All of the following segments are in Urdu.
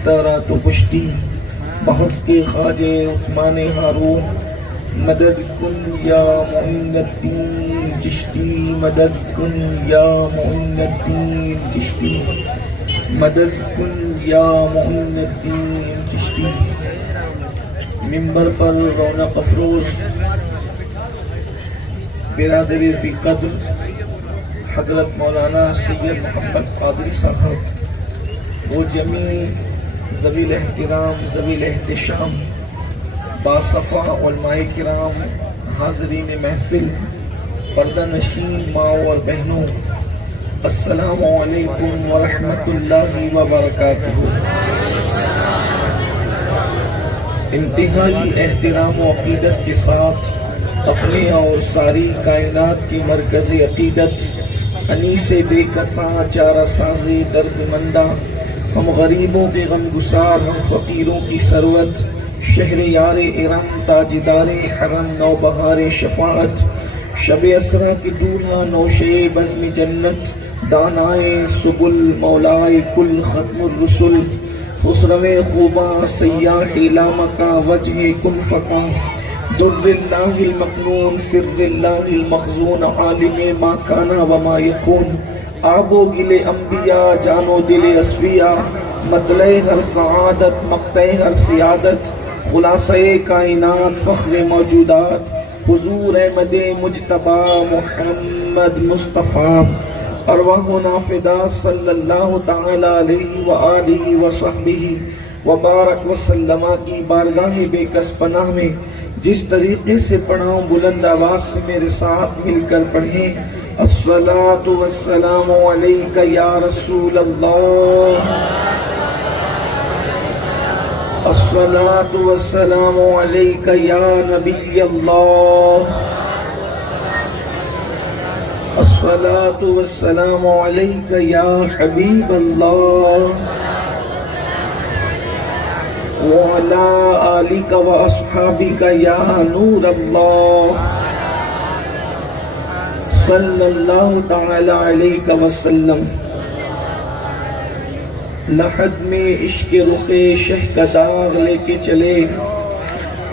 استارات و پشتی بہت کے خواجے عثمان ہارون مدد کن یا معین الدین چشتی مدد کن یا معین الدین چشتی مدد کن یا معین الدین چشتی۔ ممبر پر رونق افروز برادر ذی قدر حضرت مولانا سید محمد قادری صاحب، وہ جمیع ذوی الاحترام ذوی الاحتشام باصفا علماء کرام، حاضرین محفل، پردہ نشین ماں اور بہنوں، السلام علیکم ورحمۃ اللہ وبرکاتہ۔ انتہائی احترام و عقیدت کے ساتھ اپنے اور ساری کائنات کی مرکز عقیدت، انیس بے کساں چارہ ساز درد مندہ، ہم غریبوں کے غم گسار، ہم فقیروں کی ثروت، شہر یار ارم تاجدار حرم نوبہار شفاعت، شب اسرا کی دولہا نوشے بزم جنت، دانائے سبل مولائے کل ختم الرسل، خسرو خوباں سیاح لامکا وجہ کن فقا، در اللہ المکنون سر اللہ المخزون، عالم ما کانا وما یکون، آب و گل انبیاء جان و دل اصفیاء، مطلع ہر سعادت مقطع ہر سیادت، خلاصہ کائنات فخر موجودات، حضور احمد مجتبی محمد مصطفیٰ، ارواحنا فدا صلی اللہ تعالی علیہ وآلہ وصحبہ وبارک وسلم کی بارگاہ بے کس پناہ میں جس طریقے سے پڑھاؤں بلند آواز سے میرے ساتھ مل کر پڑھیں۔ الصلاۃ والسلام علیک یا رسول اللہ، الصلاۃ والسلام علیک یا نبی اللہ، الصلاۃ والسلام علیک یا حبیب اللہ، وعلی آلک واصحابک یا نور اللہ، صلی اللہ تعالی علیہ وسلم۔ لحد میں عشق رخ شہ کا داغ لے کے چلے،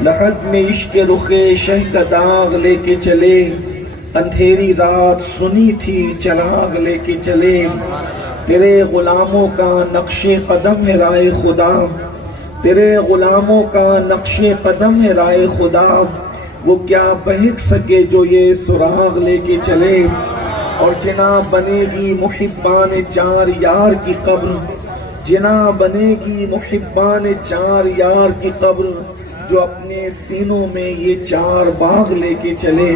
لحد میں عشق رخ شہ کا داغ لے کے چلے، اندھیری رات سنی تھی چراغ لے کے چلے، تیرے غلاموں کا نقش قدم ہے رائے خدا، تیرے غلاموں کا نقش قدم ہے رائے خدا، وہ کیا بہک سکے جو یہ سراغ لے کے چلے، اور جناں بنے گی محبان چار یار کی قبر، جناں بنے گی محبان چار یار کی قبر، جو اپنے سینوں میں یہ چار باغ لے کے چلے۔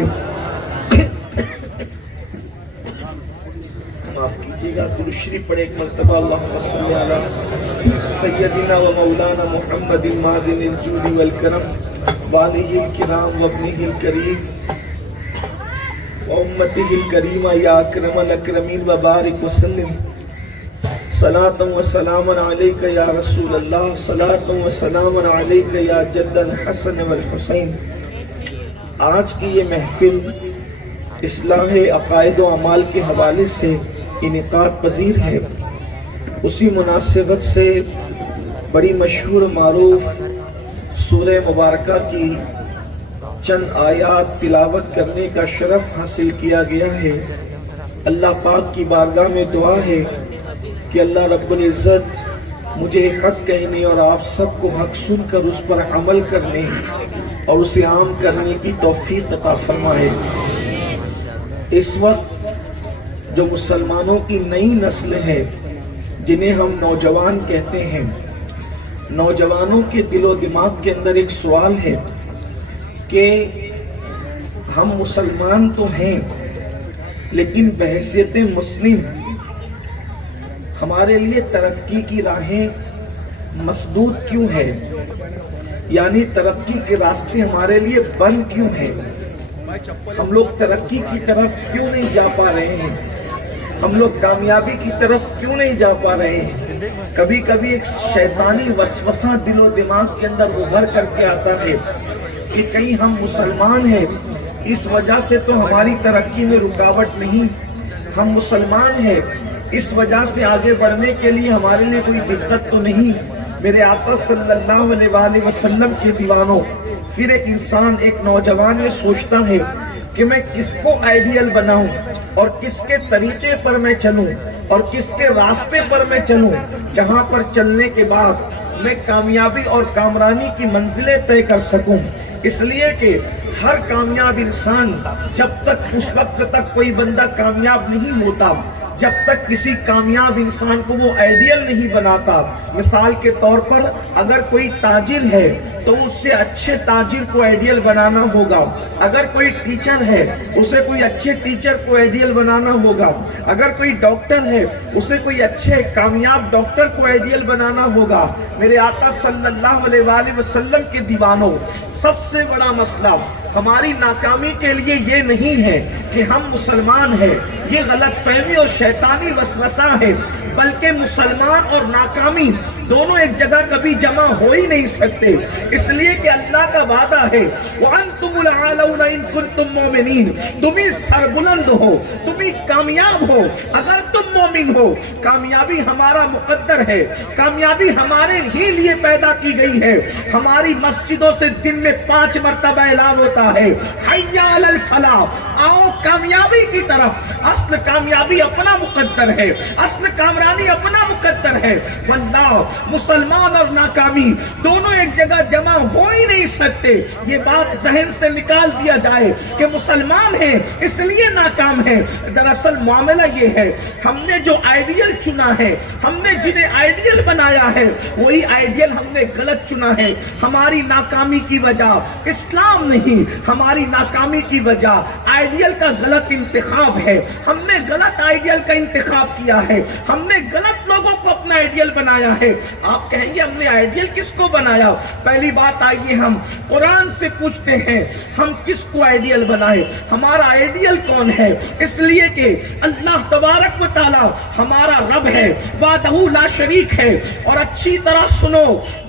معاف کیجیے گا، درود شریف پڑھے ایک مرتبہ، اللہم صلی علی سیدنا و مولانا محمد معدن الجود والکرم والہ الکرام وابنہ الکریم وامتہ الکریمہ یا اکرم الاکرمین وبارک وسلم، صلاۃ و سلام علیک یا رسول اللہ، صلاۃ و سلام علیک یا جد الحسن والحسین۔ آج کی یہ محفل اصلاح عقائد و اعمال کے حوالے سے انعقاد پذیر ہے۔ اسی مناسبت سے بڑی مشہور معروف سورہ مبارکہ کی چند آیات تلاوت کرنے کا شرف حاصل کیا گیا ہے۔ اللہ پاک کی بارگاہ میں دعا ہے کہ اللہ رب العزت مجھے حق کہنے اور آپ سب کو حق سن کر اس پر عمل کرنے اور اسے عام کرنے کی توفیق عطا فرمائے۔ اس وقت جو مسلمانوں کی نئی نسل ہے، جنہیں ہم نوجوان کہتے ہیں، نوجوانوں کے دل و دماغ کے اندر ایک سوال ہے کہ ہم مسلمان تو ہیں، لیکن بحیثیت مسلم ہمارے لیے ترقی کی راہیں مسدود کیوں ہے؟ یعنی ترقی کے راستے ہمارے لیے بند کیوں ہیں؟ ہم لوگ ترقی کی طرف کیوں نہیں جا پا رہے ہیں؟ ہم لوگ کامیابی کی طرف کیوں نہیں جا پا رہے ہیں؟ کبھی کبھی ایک شیطانی وسوسہ دل و دماغ کے اندر ابھر کر کے آتا ہے کہ کہیں ہم مسلمان ہیں، اس وجہ سے تو ہماری ترقی میں رکاوٹ نہیں، ہم مسلمان ہیں اس وجہ سے آگے بڑھنے کے لیے ہمارے لیے کوئی دقت تو نہیں، میرے آقا صلی اللہ علیہ وآلہ وسلم کے دیوانوں، پھر ایک انسان، ایک نوجوان یہ سوچتا ہے کہ میں کس کو آئیڈیل بناؤں اور کس کے طریقے پر میں چلوں اور کس کے راستے پر میں چلوں جہاں پر چلنے کے بعد میں کامیابی اور کامرانی کی منزلیں طے کر سکوں۔ اس لیے کہ ہر کامیاب انسان جب تک اس وقت تک کوئی بندہ کامیاب نہیں ہوتا جب تک کسی کامیاب انسان کو وہ آئیڈیل نہیں بناتا۔ مثال کے طور پر اگر کوئی تاجر ہے تو اس سے اچھے تاجر کو آئیڈیل بنانا ہوگا، اگر کوئی ٹیچر ہے اسے کوئی اچھے ٹیچر کو آئیڈیل بنانا ہوگا، اگر کوئی ڈاکٹر ہے اسے کوئی اچھے کامیاب ڈاکٹر کو آئیڈیل بنانا ہوگا۔ میرے آقا صلی اللہ علیہ وآلہ وسلم کے دیوانوں، سب سے بڑا مسئلہ ہماری ناکامی کے لیے یہ نہیں ہے کہ ہم مسلمان ہیں، یہ غلط فہمی اور شیطانی وسوسہ ہے، بلکہ مسلمان اور ناکامی دونوں ایک جگہ کبھی جمع ہو ہی نہیں سکتے، اس لیے کہ اللہ کا وعدہ ہے وَأَنْتُمُ الْأَعْلَوْنَ إِن كُنتُم مُؤْمِنِينَ، تم ہی سربلند ہو، تم ہی کامیاب ہو اگر تم مومن ہو۔ کامیابی ہمارا مقدر ہے، کامیابی ہمارے ہی لیے پیدا کی گئی ہے۔ ہماری مسجدوں سے دن میں 5 مرتبہ اعلان ہوتا ہے حی علی الفلاح، آؤ کامیابی کی طرف۔ اصل کامیابی اپنا مقدر ہے، اصل کامرانی اپنا مقدر ہے، واللہ مسلمان اور ناکامی دونوں ایک جگہ جمع ہو ہی نہیں سکتے۔ یہ بات ذہن سے نکال دیا جائے کہ مسلمان ہیں اس لیے ناکام ہیں۔ دراصل معاملہ یہ ہے ہم نے جو آئیڈیل چنا ہے، ہم نے جنہیں آئیڈیل بنایا ہے وہی آئیڈیل ہم نے غلط چنا ہے۔ ہماری ناکامی کی وجہ اسلام نہیں، ہماری ناکامی کی وجہ آئیڈیل کا غلط انتخاب ہے۔ ہم نے غلط آئیڈیل کا انتخاب کیا ہے، ہم نے غلط لوگوں کو اپنا آئیڈیل بنایا ہے۔ آپ کہیں گے ہم نے آئیڈیل کس کو بنایا؟ پہلی بات آئیے ہم قرآن سے پوچھتے ہیں ہم کس کو آئیڈیل بنائے، ہمارا آئیڈیل کون ہے؟ اس لیے کہ اللہ تبارک و تعالی ہمارا رب ہے، وحدہ لا شریک ہے۔ اور اچھی طرح سنو،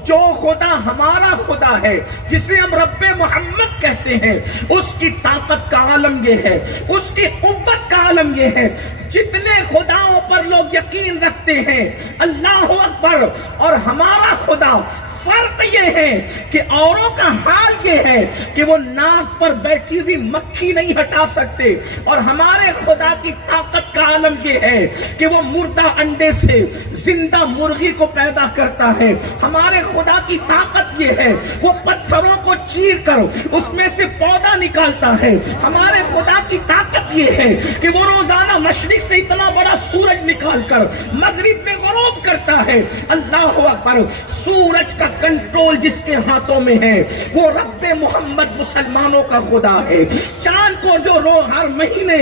جو خدا ہمارا خدا ہے جسے ہم رب محمد کہتے ہیں، اس کی طاقت کا عالم یہ ہے، اس کی قوت کا عالم یہ ہے۔ جتنے خداؤں پر لوگ یقین رکھتے ہیں اللہ اکبر، اور ہمارا خدا، فرق یہ ہے کہ اوروں کا حال یہ ہے کہ وہ ناک پر بیٹھی ہوئی مکھی نہیں ہٹا سکتے، اور ہمارے خدا کی طاقت کا عالم یہ ہے کہ وہ مردہ انڈے سے زندہ مرغی کو پیدا کرتا ہے۔ ہمارے خدا کی طاقت یہ ہے وہ پتھروں کو چیر کر اس میں سے پودا نکالتا ہے۔ ہمارے خدا کی طاقت یہ ہے کہ وہ روزانہ مشرق سے اتنا بڑا سورج نکال کر مغرب میں غروب کرتا ہے۔ اللہ اکبر، سورج کا کنٹرول جس کے ہاتھوں میں ہے وہ رب محمد مسلمانوں کا خدا ہے۔ چاند کو جو ہر مہینے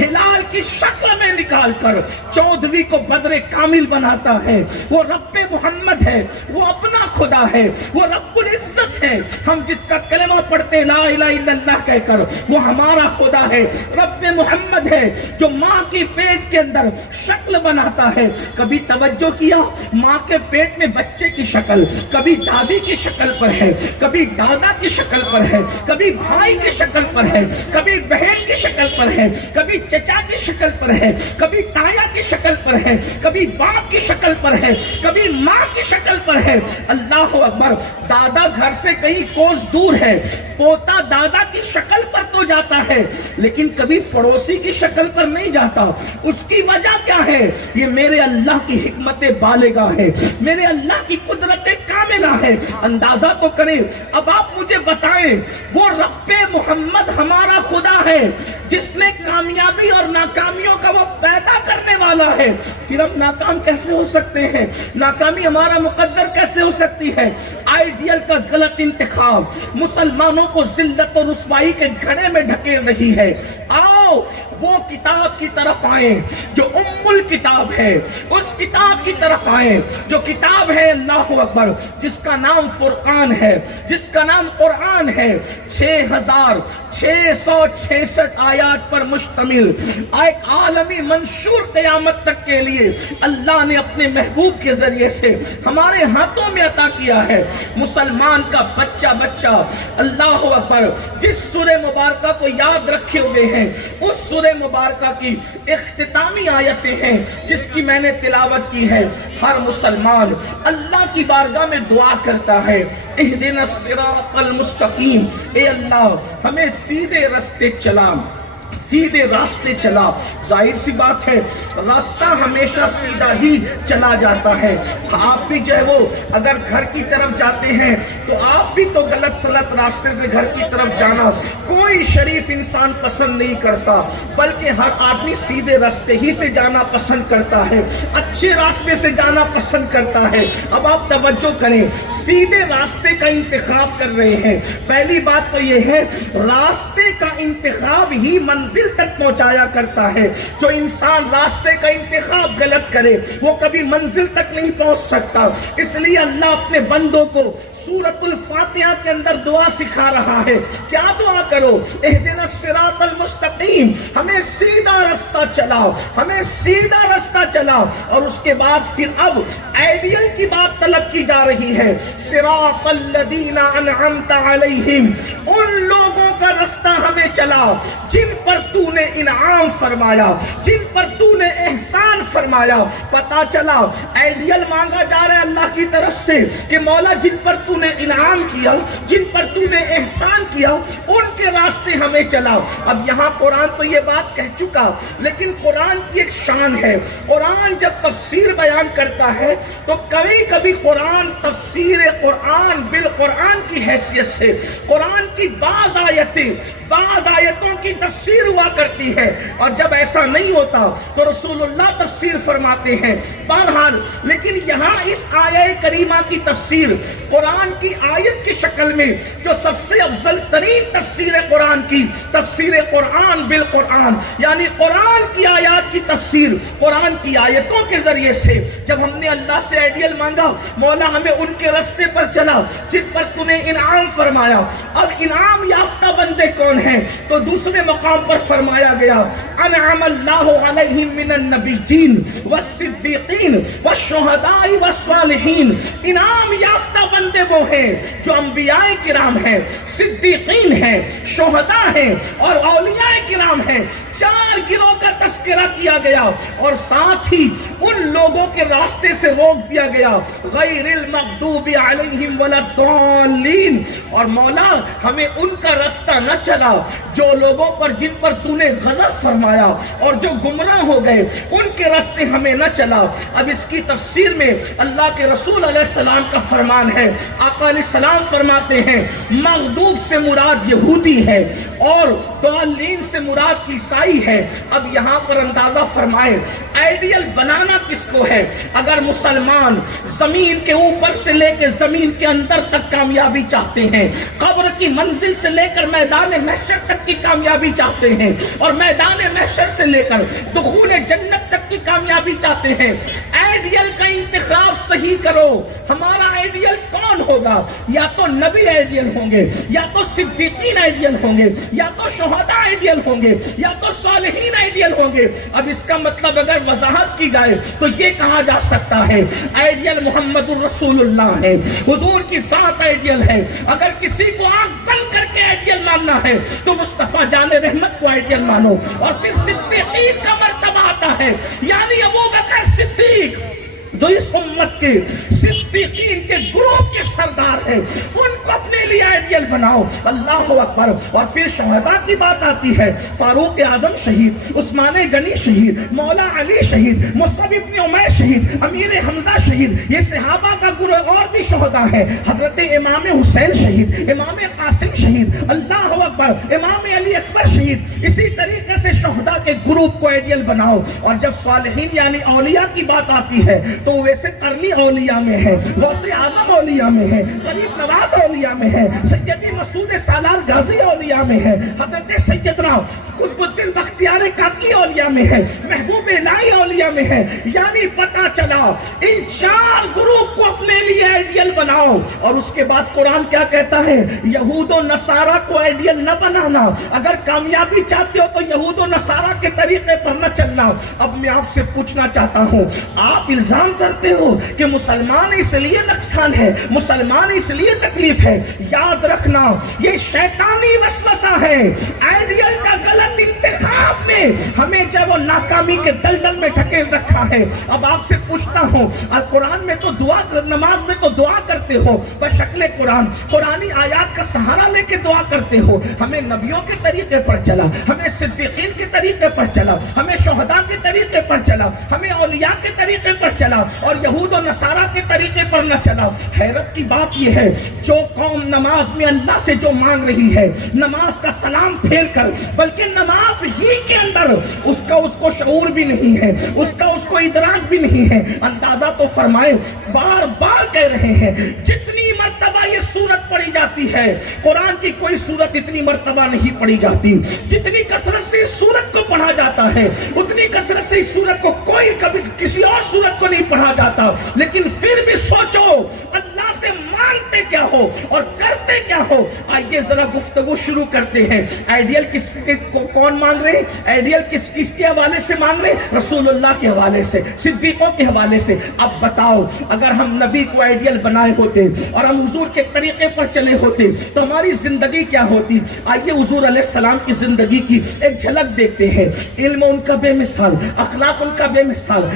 ہلال کی شکل میں نکال کر 14ویں کو بدر کامل بناتا ہے وہ رب محمد ہے، وہ اپنا خدا ہے، وہ رب العزت ہے۔ ہم جس کا کلمہ پڑھتے لا الہ الا اللہ کہہ کر، وہ ہمارا خدا ہے، رب محمد ہے، جو ماں کی پیٹ کے اندر شکل بناتا ہے۔ کبھی توجہ کیا، ماں کے پیٹ میں بچے کی شکل کبھی دادی کی شکل پر ہے، کبھی دادا کی شکل پر ہے، کبھی بھائی کی شکل پر ہے، کبھی بہن کی شکل پر ہے، کبھی چچا کی شکل پر ہے، کبھی تایا کی شکل پر ہے، کبھی باپ کی شکل پر ہے، کبھی ماں کی شکل پر ہے۔ اللہ اکبر، دادا گھر سے کہیں کوس دور ہے، پوتا دادا کی شکل پر تو جاتا ہے لیکن کبھی پڑوسی کی شکل پر نہیں جاتا۔ اس کی وجہ کیا ہے؟ یہ میرے اللہ کی حکمت بالغہ ہے، میرے اللہ کی قدرت کاملہ ہے۔ اندازہ تو کریں، اب آپ مجھے بتائیں، وہ رب محمد ہمارا خدا ہے جس نے کامیابی اور ناکامیوں کا وہ پیدا کرنے والا ہے، پھر ہم ناکام کیسے ہو سکتے ہیں؟ ناکامی ہمارا مقدر کیسے ہو سکتی ہے؟ آئیڈیل کا غلط انتخاب مسلمانوں کو ذلت و رسوائی کے گھڑے میں ڈھکیل رہی ہے۔ آؤ وہ کتاب کی طرف آئیں جو ام الکتاب ہے، اس کتاب کی طرف آئیں جو کتاب ہے اللہ اکبر، جس کا نام فرقان ہے، جس کا نام قرآن ہے۔ 6666 آیات پر مشتمل ایک عالمی منشور قیامت تک کے لیے اللہ نے اپنے محبوب کے ذریعے سے ہمارے ہاتھوں میں عطا کیا ہے۔ مسلمان کا بچہ بچہ اللہ اکبر جس سورہ مبارکہ کو یاد رکھے ہوئے ہیں، اس سورہ سورہ مبارکہ کی اختتامی آیتیں ہیں جس کی میں نے تلاوت کی ہے۔ ہر مسلمان اللہ کی بارگاہ میں دعا کرتا ہے، اہدنا الصراط المستقیم، اے اللہ ہمیں سیدھے راستے چلا، سیدھے راستے چلا۔ ظاہر سی بات ہے راستہ ہمیشہ سیدھا ہی چلا جاتا ہے۔ آپ بھی جو ہے وہ اگر گھر کی طرف جاتے ہیں تو آپ بھی تو غلط سلط راستے سے گھر کی طرف جانا کوئی شریف انسان پسند نہیں کرتا، بلکہ ہر آدمی سیدھے راستے ہی سے جانا پسند کرتا ہے، اچھے راستے سے جانا پسند کرتا ہے۔ اب آپ توجہ کریں، سیدھے راستے کا انتخاب کر رہے ہیں۔ پہلی بات تو یہ ہے راستے کا انتخاب ہی منزل تک پہنچایا کرتا ہے۔ جو انسان راستے کا انتخاب غلط کرے وہ کبھی منزل تک نہیں پہنچ سکتا۔ اس لیے اللہ اپنے بندوں کو سورۃ الفاتحہ کے اندر دعا سکھا رہا ہے۔ کیا دعا کرو؟ اہدنا الصراط المستقیم، ہمیں سیدھا راستہ چلاؤ، ہمیں سیدھا راستہ چلاؤ۔ اور اس کے بعد پھر اب آئیڈیل کی بات طلب کی جا رہی ہے، صراط الذین انعمت علیہم، ان لوگوں کا راستہ ہمیں چلاؤ جن پر تو نے انعام فرمایا، جن پر تو نے احسان فرمایا۔ پتا چلا آئیڈیل مانگا جا رہا ہے اللہ کی طرف سے کہ مولا جن پر تو نے انعام کیا، جن پر تو نے احسان کیا، ان کے راستے ہمیں چلاؤ۔ اب یہاں قرآن تو یہ بات کہہ چکا، لیکن قرآن کی ایک شان ہے، قرآن جب تفسیر بیان کرتا ہے تو کبھی کبھی قرآن تفسیر قرآن بالقرآن کی حیثیت سے قرآن کی بعض آیتوں کی تفسیر ہوا کرتی ہے، اور جب ایسا نہیں ہوتا تو رسول اللہ تفسیر فرماتے ہیں۔ بہرحال لیکن یہاں اس آیہ کریمہ کی تفسیر قرآن کی آیت کی شکل میں جو سب سے افضل ترین تفسیر قرآن کی تفسیر قرآن بالقرآن، یعنی قرآن کی آیات کی تفسیر قرآن کی آیتوں کے ذریعے سے جب ہم نے اللہ سے آئیڈیل مانگا، مولا ہمیں ان کے راستے پر چلا جن پر تم نے انعام فرمایا۔ اب انعام یافتہ بندے کون ہیں؟ تو دوسرے مقام پر فرمایا گیا انعم اللہ علیہم من النبیین والصدیقین والشہداء والصالحین۔ انعام یافتہ بندے وہ ہیں جو انبیاء کرام ہیں، صدیقین ہیں، شہداء ہیں اور اولیاء کرام ہیں۔ چار گروہ کا تذکرہ کیا گیا اور ساتھ ہی ان لوگوں کے راستے سے روک دیا گیا، غیر المغضوب علیہم ولا الضالین۔ اور مولا ہمیں ان کا راستہ نہ چلا جو لوگوں پر جن پر تو نے غضب فرمایا اور جو گمراہ ہو گئے، ان کے راستے ہمیں نہ چلا۔ اب اس کی تفسیر میں اللہ کے رسول علیہ السلام کا فرمان ہے، آقا علیہ السلام فرماتے ہیں مغضوب سے مراد یہودی ہے اور ضالین سے مراد عیسائی ہے۔ اب یہاں پر اندازہ فرمائے آئیڈیل بنانا کس کو ہے؟ اگر مسلمان زمین کے اوپر سے لے کے زمین کے اندر تک کامیابی چاہتے ہیں، قبر کی منزل سے لے کر میدان محشر تک کی کامیابی چاہتے ہیں، اور میدان محشر سے لے کر دخول جنت تک کی کامیابی چاہتے ہیں، آئیڈیل کا انتخاب صحیح کرو۔ ہمارا آئیڈیل کون ہوگا؟ یا تو نبی آئیڈیل ہوں گے، یا تو صدیقین آئیڈیل ہوں گے، یا تو شہداء آئیڈیل ہوں گے، یا تو صالحین آئیڈیل ہوں گے۔ اب اس کا مطلب اگر وضاحت کی جائے تو یہ کہا جا سکتا ہے آئیڈیل محمد الرسول اللہ ہے، حضور کی ذات آئیڈیل ہے۔ اگر کسی کو آنکھ بند کر کے آئیڈیل ماننا ہے تو مصطفیٰ جان رحمت کو آئیڈیل مانو۔ اور پھر صدیقین کا مرتبہ آتا ہے، یعنی ابوبکر صدیق جو اس امت کے صدیقین کے گروپ کے سردار ہیں، ان کو اپنے لیے آئیڈیل بناؤ۔ اللہ اکبر۔ اور پھر شہداء کی بات آتی ہے، فاروق اعظم شہید، عثمان غنی شہید، مولا علی شہید، مصعب ابن عمیر شہید، امیر حمزہ شہید، یہ صحابہ کا گروہ اور بھی شہداء ہیں۔ حضرت امام حسین شہید، امام قاسم شہید، اللہ اکبر، امام علی اکبر شہید۔ اسی طریقے سے شہداء کے گروپ کو آئیڈیل بناؤ۔ اور جب صالحین یعنی اولیاء کی بات آتی ہے تو ویسے قرنی اولیاء میں ہے، غوث اعظم اولیاء میں ہے، غریب نواز اولیاء میں ہے، سیدی مسعود سالار غازی اولیاء میں ہے، حضرت سیدنا قطب الدین بختیار کاکی اولیاء میں ہے، محبوب الہی اولیاء میں ہے۔ یعنی پتہ چلا ان چار گروپ کو اپنے لیے آئیڈیل بناؤ۔ اور اس کے بعد قرآن کیا کہتا ہے؟ یہود و نصارہ کو آئیڈیل نہ بنانا، اگر کامیابی چاہتے ہو تو یہود و نصارہ کے طریقے پر نہ چلنا۔ اب میں آپ سے پوچھنا چاہتا ہوں، آپ الزام کرتے ہو کہ مسلمان اس لیے نقصان ہے ہے، مسلمان اس لیے تکلیف ہے، یاد رکھنا یہ شیطانی وسوسہ ہے، آئیڈیل کا غلط انتخاب نے ہمیں جب وہ ناکامی کے دلدل میں ڈھکیل رکھا ہے۔ اب آپ سے پوچھتا ہوں، اور قرآن میں تو دعا، نماز میں تو دعا کرتے ہو بشکل قرآن، قرآنی آیات کا سہارا لے کے دعا کرتے ہو، ہمیں نبیوں کے طریقے پر چلا، ہمیں صدیقین کے طریقے پر چلا، ہمیں شہداء کے طریقے پر چلا، ہمیں اولیاء کے طریقے پر چلا، اور یہود و نصارہ کے طریقے پر نہ چلا۔ حیرت کی بات یہ ہے، جو قوم نماز میں اللہ سے جو مانگ رہی ہے، نماز کا سلام پھیر کر، بلکہ نماز ہی کے اندر اس کو شعور بھی نہیں ہے، اس کو ادراک بھی نہیں ہے، اندازہ تو فرمائے، بار بار کہہ رہے ہیں جتنی مرتبہ یہ سورت پڑھی جاتی ہے، قرآن کی کوئی سورت اتنی مرتبہ نہیں پڑھی جاتی، جتنی کثرت سے اس سورت کو پڑھا جاتا ہے اتنی کثرت سے اس سورت کو کوئی کبھی کسی اور سورت کو نہیں پڑھا جاتا۔ لیکن پھر بھی سوچو اللہ سے مانگتے کیا ہو اور کرتے کیا ہو۔ آئیے ذرا گفتگو شروع کرتے ہیں۔ آئیڈیل کون مانگ رہے؟ آئیڈیل کس کے حوالے سے مانگ رہے؟ رسول اللہ کے حوالے سے، صدیقوں کے حوالے سے۔ اب بتاؤ، اگر ہم نبی کو آئیڈیل بنائے ہوتے اور ہم حضور کے طریقے پر چلے ہوتے تو ہماری زندگی کیا ہوتی؟ آئیے حضور علیہ السلام کی زندگی کی ایک جھلک دیکھتے ہیں۔ علم ان کا بے مثال، اخلاق ان کا بے مثال،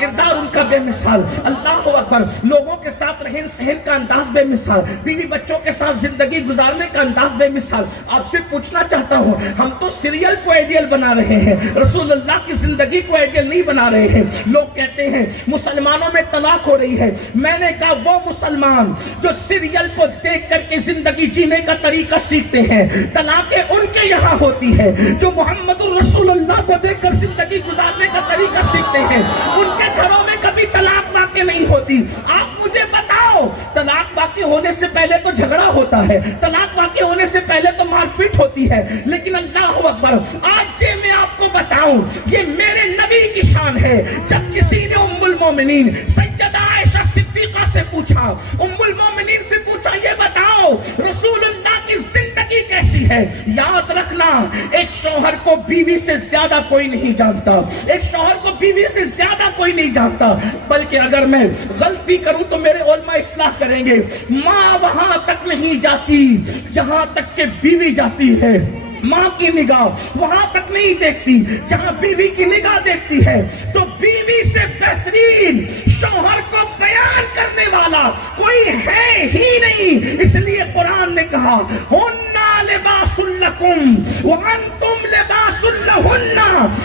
کردار ان کا بے مثال، اللہ اکبر، لوگوں کے ساتھ رہن سہن کا انداز بے مثال، بیوی بچوں کے ساتھ زندگی گزارنے کا انداز بے مثال۔ آپ سے پوچھنا چاہتا ہوں، ہم تو سیریل کو آئیڈیل بنا رہے ہیں، رسول اللہ کی زندگی کو آئیڈیل نہیں بنا رہے ہیں۔ لوگ کہتے ہیں مسلمانوں میں طلاق ہو رہی ہے، میں نے کہا وہ مسلمان جو سیریل کو دیکھ کر کے زندگی جینے کا طریقہ سیکھتے ہیں، طلاقیں ان کے یہاں ہوتی ہے جو محمد الرسول اللہ کو دیکھ کر زندگی گزارنے کا طریقہ سیکھتے ہیں، ان کے گھروں میں کبھی طلاق واقع نہیں ہوتی۔ آپ مجھے بتاؤ، طلاق واقع ہونے سے پہلے تو جھگڑا ہوتا ہے، طلاق واقع ہونے سے پہلے تو مار پیٹ ہوتی ہے، لیکن اللہ اکبر، آج جے میں آپ کو بتاؤں یہ میرے نبی کی شان ہے۔ جب کسی نے ام المومنین سیدہ عائشہ صدیقہ سے پوچھا، ام المومنین سے پوچھا یہ بتاؤ رسول اللہ کی زندگی کیسی ہے، یاد رکھنا ایک شوہر کو بیوی سے زیادہ کوئی نہیں جانتا، ایک شوہر کو بیوی سے زیادہ کوئی نہیں جانتا، بلکہ اگر میں غلطی کروں تو میرے علماء اصلاح کریں گے، ماں وہاں تک نہیں جاتی جہاں تک کہ بیوی جاتی ہے، ماں کی نگاہ وہاں تک نہیں دیکھتی جہاں بیوی کی نگاہ دیکھتی ہے۔ تو بیوی سے بہترین شوہر کو بیان کرنے والا کوئی ہے ہی نہیں، اس لیے قرآن نے کہا ہننا لباس لکم وانتم لباس لہن،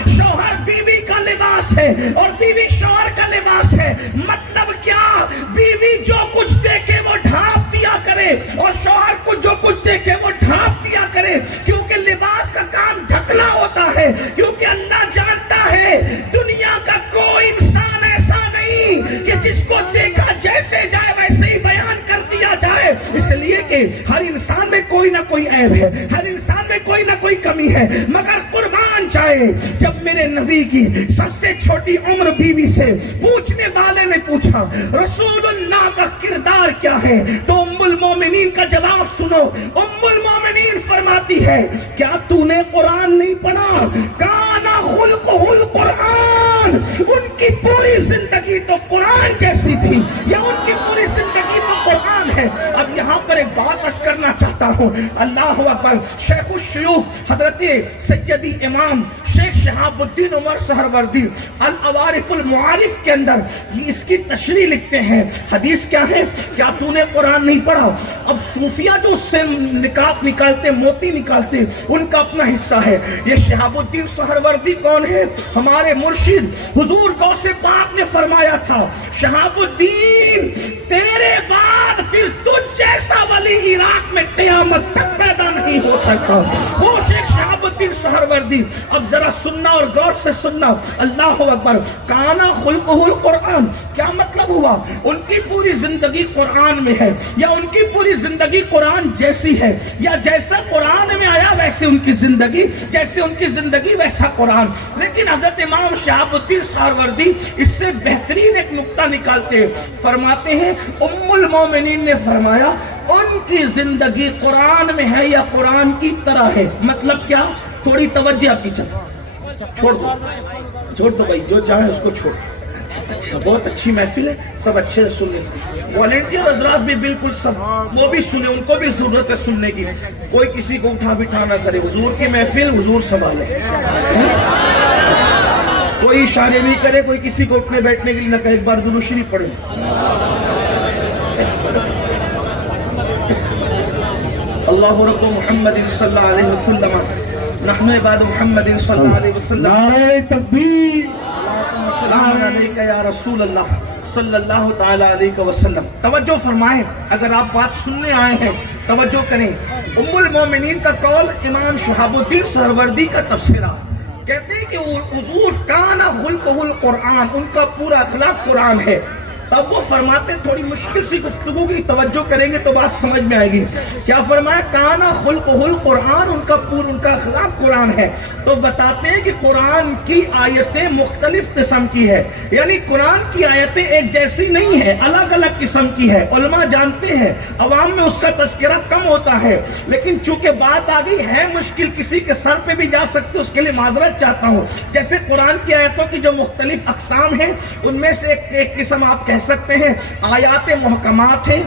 شوہر بیوی کا لباس ہے اور بیوی شوہر کا لباس ہے۔ مطلب کیا؟ بیوی جو کچھ دیکھے وہ ڈھانپ دیا کرے اور شوہر کو جو کچھ دیکھے وہ ڈھانپ دیا کرے، کیونکہ لباس کا کام ڈھکنا ہوتا ہے، کیونکہ اللہ جانتا ہے دنیا کا کوئی انسان ایسا نہیں کہ جس کو دیکھا جیسے جائے ویسے ہی بیان کر دیا جائے، اس لیے کہ ہر انسان میں کوئی نہ کوئی عیب ہے، ہر انسان میں کوئی نہ کوئی کمی ہے، مگر قربان جائے جب میرے نبی کی سب سے چھوٹی عمر بیوی سے پوچھنے والے نے پوچھا رسول اللہ کا کردار کیا ہے تو ام المومنین کا جواب سنو۔ ام المومنین فرماتی ہے کیا تو نے قرآن نہیں پڑھا؟ کانا خلقہ القرآن، ان کی پوری زندگی تو قرآن جیسی تھی، یا ان کی پوری زندگی تو قرآن ہے۔ اب یہاں پر ایک بات عرض کرنا چاہتا ہوں، اللہ اکبر، شیخ الشیوخ حضرت سیدی امام شیخ شہاب الدین عمر سہروردی العوارف المعارف کے اندر اس کی تشریح لکھتے ہیں۔ حدیث کیا ہے؟ کیا تو نے قرآن نہیں پڑھا؟ اب صوفیہ جو اس سے نکات نکالتے، موتی نکالتے، ان کا اپنا حصہ ہے۔ یہ شہاب الدین سہروردی کون ہے؟ ہمارے مرشد حضور غوث پاک نے فرمایا تھا شہاب الدین تیرے بعد پھر تجھ جیسا ولی عراق میں قیامت تک پیدا نہیں ہو سکتا۔ وہ شیخ شہاب الدین سہروردی، اب ذرا سننا اور غور سے سننا، اللہ اکبر، کانا خلقہ القرآن، کیا مطلب ہوا؟ ان کی پوری زندگی قرآن میں ہے، یا ان کی پوری زندگی قرآن جیسی ہے، یا جیسا قرآن میں آیا ویسے ان کی زندگی، جیسے ان کی زندگی ویسا قرآن۔ لیکن حضرت امام شہاب الدین سہروردی اس سے بہترین ایک نقطہ نکالتے، فرماتے ہیں ام المومنین نے فرمایا ان کی زندگی قرآن میں ہے یا قرآن کی طرح ہے۔ مطلب کیا؟ تھوڑی توجہ آپ کی، چھوڑ دو بھائی، جو چاہے اس کو چھوڑ، اچھا بہت اچھی محفل ہے, سب اچھے سے سن لیں. والنٹیئر حضرات بھی بالکل سب وہ بھی سنیں, ان کو بھی ضرورت ہے سننے کی. کوئی کسی کو اٹھا بٹھا نہ کرے, حضور کی محفل حضور سنبھالے. کوئی اشارے نہیں کرے, کوئی کسی کو اٹھنے بیٹھنے کے لیے نہ کہے. ایک بار درود شریف پڑھیں. اللہ رب محمد صلی اللہ علیہ وسلم نحن عباد محمد صلی اللہ علیہ وسلم. نعرہ تکبیر. سلام علیکہ یا رسول اللہ صلی اللہ تعالی علیہ وسلم. توجہ فرمائیں, اگر آپ بات سننے آئے ہیں توجہ کریں. ام المومنین کا قول امام شہاب الدین سہروردی کا تفسیرہ, کہتے ہیں کہ حضور کانا خلقہ القرآن, ان کا پورا اخلاق قرآن ہے. تب وہ فرماتے ہیں, تھوڑی مشکل سی گفتگو کی توجہ کریں گے تو بات سمجھ میں آئے گی. کیا فرمایا؟ کانا خلقہ القرآن, ان کا اخلاق قرآن ہے. تو بتاتے ہیں کہ قرآن کی آیتیں مختلف قسم کی ہے, یعنی قرآن کی آیتیں ایک جیسی نہیں ہے, الگ الگ قسم کی ہے. علماء جانتے ہیں عوام میں اس کا تذکرہ کم ہوتا ہے, لیکن چونکہ بات آ گئی ہے مشکل, کسی کے سر پہ بھی جا سکتے, اس کے لیے معذرت چاہتا ہوں. جیسے قرآن کی آیتوں کی جو مختلف اقسام ہیں, ان میں سے ایک قسم آپ کہہ سکتے ہیں آیات محکمات ہیں,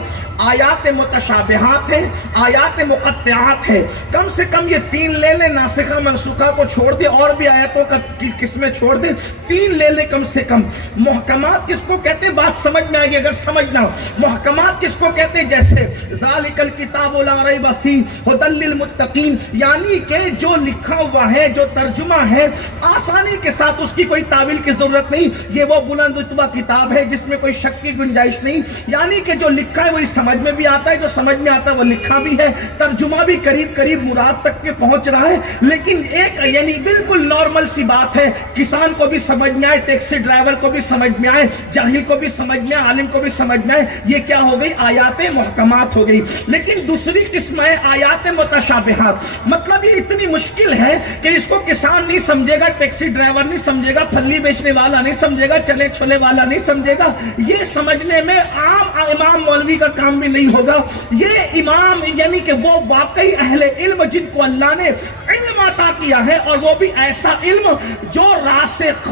آیات متشابہات ہیں, آیات مقطعات ہیں. کم سے کم یہ تین لے لیں, ناسخہ منسوخہ کو چھوڑ دیں, اور بھی آیتوں کا قسمیں چھوڑ دیں, تین لے لیں کم سے کم. محکمات کس کو کہتے ہیں بات سمجھ میں آئے گی اگر سمجھنا. محکمات کس کو کہتے ہیں؟ جیسے ذالک الکتاب لا ریب فیہ ھدی للمتقین, یعنی کہ جو لکھا ہوا ہے, جو ترجمہ ہے, آسانی کے ساتھ اس کی کوئی تعویل کی ضرورت نہیں. یہ وہ بلند رتبہ کتاب ہے جس میں کوئی شک کی گنجائش نہیں, یعنی کہ جو لکھا ہے وہی سمجھ میں بھی آتا ہے, جو سمجھ میں آتا ہے وہ لکھا بھی ہے, ترجمہ بھی قریب قریب مراد تک کے پہنچ رہا ہے. لیکن ایک یعنی بالکل نارمل سی بات ہے, کسان کو بھی سمجھ میں آئے, ٹیکسی ڈرائیور کو بھی سمجھ میں آئے, جاہل کو بھی سمجھ میں آئے, عالم کو بھی سمجھ میں آئے. یہ کیا ہو گئی؟ آیات محکمات ہو گئی. لیکن دوسری قسم ہے آیات متشابہات, مطلب یہ اتنی مشکل ہے کہ اس کو کسان نہیں سمجھے گا, ٹیکسی ڈرائیور نہیں سمجھے گا, پھلی بیچنے والا نہیں سمجھے گا, چنے چھولے والا نہیں سمجھے گا. یہ سمجھنے میں عام امام مولوی کا کام بھی نہیں ہوگا. یہ امام یعنی کہ وہ واقعی اہل علم جن کو اللہ نے علم عطا کیا ہے, اور وہ بھی ایسا علم جو راسخ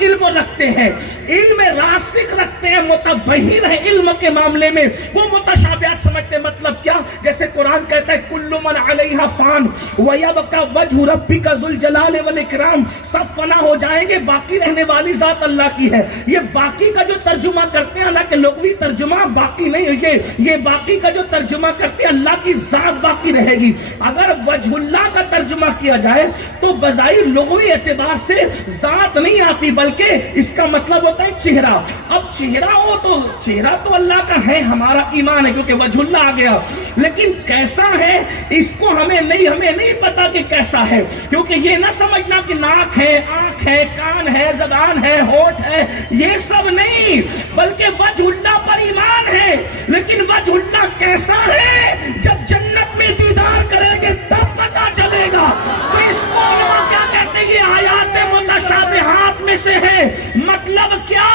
علم رکھتے ہیں, علم راسخ رکھتے ہیں, متبحر ہے علم کے معاملے میں. وہ متشابہات سمجھتے ہیں. مطلب کیا؟ جیسے قرآن کہتا ہے کل من علیہا فان ویبقی وجہ ربک ذو الجلال والاکرام, سب فنا ہو جائیں گے, باقی رہنے والی ذات اللہ کی ہے. یہ باقی کا جو ترجمہ کرتے ہیں, حالانکہ لغوی ترجمہ باقی نہیں ہے, یہ باقی کا جو ترجمہ کرتے ہیں اللہ کی ذات باقی رہے گی. اگر وجہ اللہ کا ترجمہ کیا جائے تو بظاہر لغوی اعتبار سے ذات نہیں آتی, بلکہ اس کا مطلب ہوتا ہے چہرہ. اب چہرہ ہو تو چہرہ تو اللہ کا ہے, ہمارا ایمان ہے کیونکہ وجہ اللہ آ گیا, لیکن کیسا ہے اس کو ہمیں نہیں پتا کہ کیسا ہے. کیونکہ یہ نہ سمجھنا کہ ناک ہے, آنکھ ہے, کان ہے, زبان ہے, ہونٹ ہے, یہ سب نہیں, بلکہ وجہ اللہ پر ایمان ہے. لیکن وجہ اللہ کیسا ہے جب جنت میں دیدار کریں گے تب پتا چلے گا. تو اس کو کیا کہتے ہیں؟ یہ آیات متشابہات میں سے ہے. مطلب کیا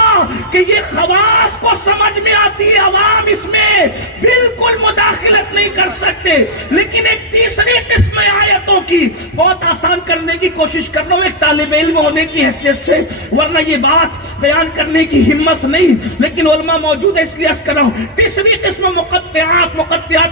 کہ یہ خواص کو سمجھ میں آتی ہے, عوام اس میں بالکل مداخلت نہیں کر سکتے. لیکن ایک تیسری قسم آیتوں کی بہت آسان کرنے کی کوشش کر رہا ہوں ایک طالب علم ہونے کی حیثیت سے, ورنہ یہ بات بیان کرنے کی ہمت نہیں, لیکن علماء موجود ہے اس لیے عرض کر رہا ہوں. تیسری قسم مقطعات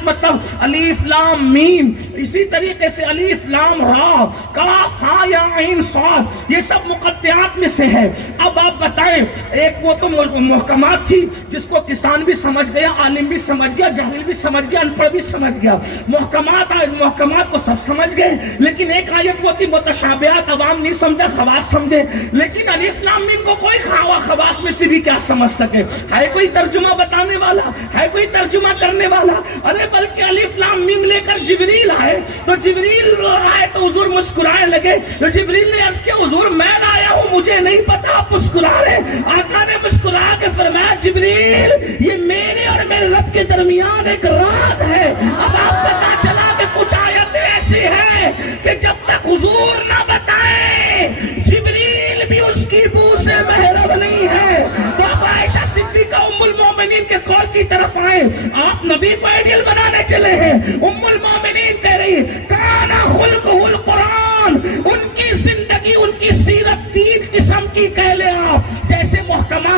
مطلب الف لام میم, اسی طریقے سے الف لام را, کاف ہا یا عین صاد, یہ سب مقطعات میں سے ہے. اب آپ بتائیں, ایک وہ تو محکمات تھی جس کو کسان بھی سمجھ گیا, عالم بھی سمجھ گیا, جاہل بھی سمجھ گیا, ان پڑھ بھی سمجھ گیا. محکمات کو سب سمجھ گئے. لیکن ایک آیت وہ تھی متشابہات, عوام نہیں سمجھا, خواص سمجھے. لیکن الف لام میم کو کوئی خواص میں سے بھی کیا سمجھ سکے؟ ہے کوئی ترجمہ بتانے والا؟ ہے کوئی ترجمہ کرنے والا؟ ارے بلکہ الف لام میم لے کر جبریل آئے تو جبریل آئے تو حضور مسکرائے لگے. تو جبریل نے عرض کیا حضور میں لایا ہوں, مجھے نہیں پتا آپ مسکرا رہے. آقا نے مسکرا کے فرمایا جبریل یہ میرے اور میرے رب کے درمیان ایک راز ہے. اب آپ پتا چلا کہ کچھ آیتیں ایسی ہیں کہ جب تک حضور نہ بتائیں جبریل بھی اس کی بو سے محرم نہیں ہے. تو اب عائشہ صدیقہ ام المومنین کے قول کی طرف آئے, آپ نبی کو آئیڈیل بنانے چلے ہیں. ام المومنین کہہ رہی کانا خلقہ القرآن, ان کی زندگی ان کی سیرت تین قسم کی کہہ لے آپ. جیسے محکمات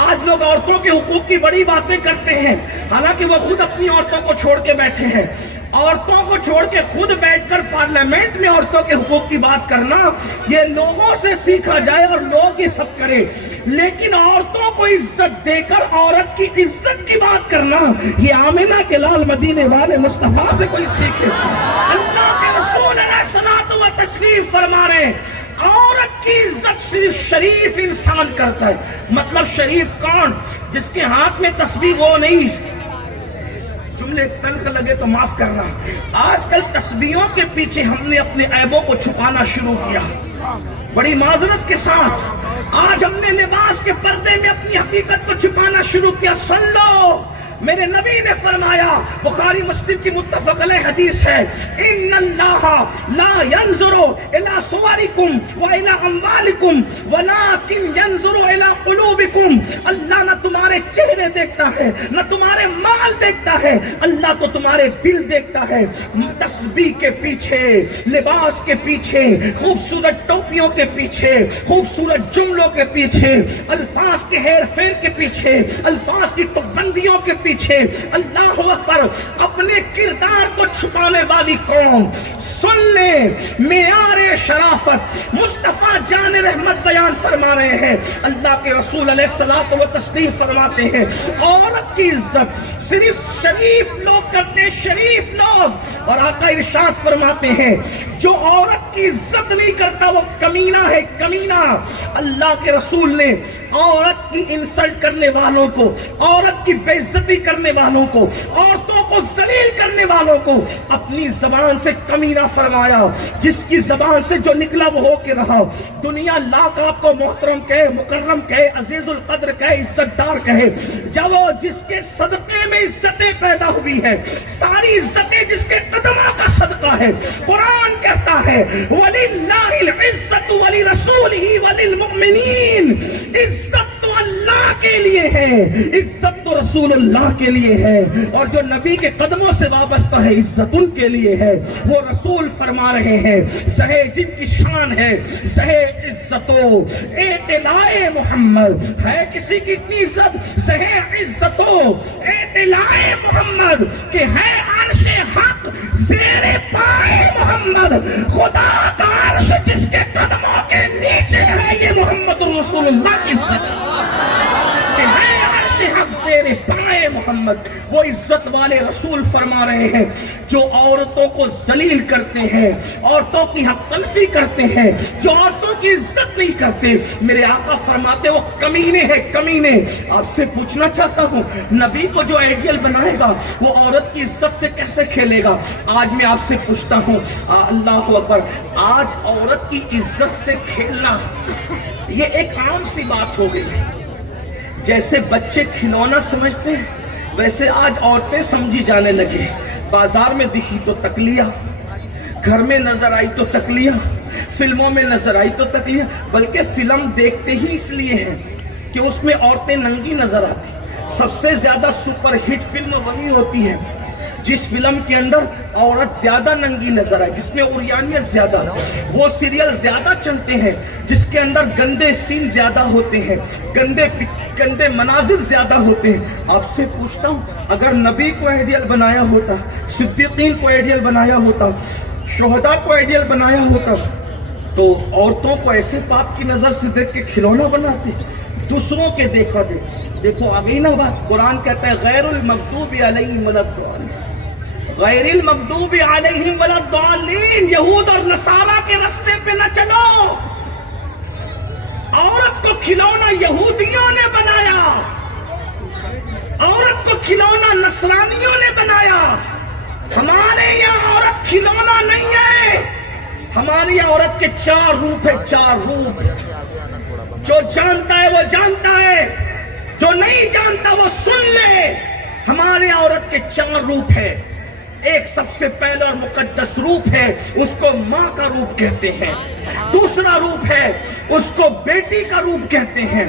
آج لوگ عورتوں کے حقوق کی بڑی باتیں کرتے ہیں، حالانکہ وہ خود اپنی عورتوں کو چھوڑ کے بیٹھے ہیں۔ عورتوں کو چھوڑ کے خود بیٹھ کر پارلیمنٹ میں عورتوں کے حقوق کی بات کرنا، یہ لوگوں سے سیکھا جائے اور لوگ یہ سب کریں، لیکن عورتوں کو عزت دے کر عورت کی عزت کی بات کرنا، یہ آمنہ کے لال مدینے والے مصطفیٰ سے کوئی سیکھے۔ اللہ کے رسول علیہ الصلوۃ والتسلیم فرما رہے ہیں عورت کی عزت صرف شریف انسان کرتا ہے۔ مطلب شریف کون؟ جس کے ہاتھ میں تسبیح وہ نہیں، جملے تلخ لگے تو معاف کرنا، آج کل تسبیحوں کے پیچھے ہم نے اپنے عیبوں کو چھپانا شروع کیا، بڑی معذرت کے ساتھ آج ہم نے لباس کے پردے میں اپنی حقیقت کو چھپانا شروع کیا۔ سن لو، میرے نبی نے فرمایا، بخاری مسلم کی متفق علیہ حدیث ہے، ان اللہ لا ينظر الى صورکم والى اموالکم ولکن ينظر الى قلوبکم، اللہ نہ تمہارے چہرے دیکھتا ہے نہ تمہارے مال دیکھتا ہے، اللہ کو تمہارے دل دیکھتا ہے۔ تسبیح کے پیچھے، لباس کے پیچھے، خوبصورت ٹوپیوں کے پیچھے، خوبصورت جملوں کے پیچھے، الفاظ کے ہیر پھیر کے پیچھے، الفاظ کی پابندیوں کے پیچھے، اللہ اکبر، اپنے کردار کو چھپانے والی قوم۔ سن لے، معیار شرافت مصطفیٰ جان رحمت بیان فرما رہے ہیں، اللہ کے رسول علیہ الصلوۃ والتسلیم فرماتے ہیں عورت کی عزت صرف شریف لوگ کرتے ہیں، شریف لوگ، اور آقا ارشاد فرماتے ہیں جو عورت کی عزت نہیں کرتا وہ کمینہ ہے، کمینہ۔ اللہ کے رسول نے عورت کی انسلٹ کرنے والوں کو، عورت کی بے عزتی کرنے والوں کو، عورتوں کو ذلیل کرنے والوں کو اپنی زبان سے کمینہ فرمایا۔ جس کی زبان سے جو نکلا وہ ہو کے رہا، دنیا لاکھ آپ کو محترم کہے، مکرم کہے، عزیز القدر کہے، عزت دار کہے، جب وہ جس کے صدقے میں عزتیں پیدا ہوئی ہے، ساری عزتیں جس کے قدموں کا صدقہ ہے۔ قرآن کہتا ہے وَلِلَّهِ الْعِزَّةُ وَلِرَسُولِهِ وَلِلْمُؤْمِنِينَ، عزت تو اللہ کے لیے ہے، عزت تو رسول اللہ کے لیے ہے، اور جو نبی کے قدموں سے وابستہ ہے عزت ان کے لیے ہے۔ وہ رسول فرما رہے ہیں سہے جن کی شان ہے سہے عزتو اعتلاء محمد، ہے کسی کی اتنی عزت سہے عزتو اعتلاء محمد کہ ہے عرش حق زیر پائے محمد، خدا کا عرش جس کے قدموں کے نیچے ہے، یہ محمد رسول اللہ کی عزت کہ ہے عرش حق زیر پائے محمد۔ وہ عزت والے رسول فرما رہے ہیں جو عورتوں کو ذلیل کرتے ہیں، عورتوں کی حق تلفی کرتے ہیں، جو عورتوں کی عزت نہیں کرتے، میرے آقا فرماتے وہ کمینے ہیں، کمینے۔ آپ سے پوچھنا چاہتا ہوں نبی کو جو آئیڈیل بنائے گا وہ عورت کی عزت سے کیسے کھیلے گا؟ آج میں آپ سے پوچھتا ہوں، اللہ اکبر، آج عورت کی عزت سے کھیلنا یہ ایک عام سی بات ہو گئی ہے۔ جیسے بچے کھلونا سمجھتے ہیں ویسے آج عورتیں سمجھی جانے لگے۔ بازار میں دکھی تو تکلیہ، گھر میں نظر آئی تو تکلیہ، فلموں میں نظر آئی تو تکلیہ، بلکہ فلم دیکھتے ہی اس لیے ہیں کہ اس میں عورتیں ننگی نظر آتی۔ سب سے زیادہ سپر ہٹ فلم وہی ہوتی ہے جس فلم کے اندر عورت زیادہ ننگی نظر آئے، جس میں عریانیت زیادہ، وہ سیریل زیادہ چلتے ہیں جس کے اندر گندے سین زیادہ ہوتے ہیں، گندے مناظر زیادہ ہوتے ہیں۔ آپ سے پوچھتا ہوں اگر نبی کو آئیڈیل بنایا ہوتا، صدیقین کو آئیڈیل بنایا ہوتا، شہداء کو آئیڈیل بنایا ہوتا تو عورتوں کو ایسے پاپ کی نظر سے دیکھ کے کھلونا بناتے؟ دوسروں کے دیکھا دے۔ دیکھو آگئی نا بات، قرآن کہتا ہے غیر المغضوب علیہم ولا الضالین، غیر المغضوب علیہم ولا الضالین، یہود اور نصارہ کے راستے پہ نہ چلو۔ عورت کو کھلونا یہودیوں نے بنایا، عورت کو کھلونا نصرانیوں نے بنایا۔ ہمارے یہاں عورت کھلونا نہیں ہے، ہماری یہاں عورت کے چار روپ ہے، چار روپ۔ جو جانتا ہے وہ جانتا ہے، جو نہیں جانتا وہ سن لے۔ ہمارے عورت کے چار روپ ہے۔ ایک سب سے پہلا اور مقدس روپ ہے، اس کو ماں کا روپ کہتے ہیں۔ دوسرا روپ ہے اس کو بیٹی کا روپ کہتے ہیں۔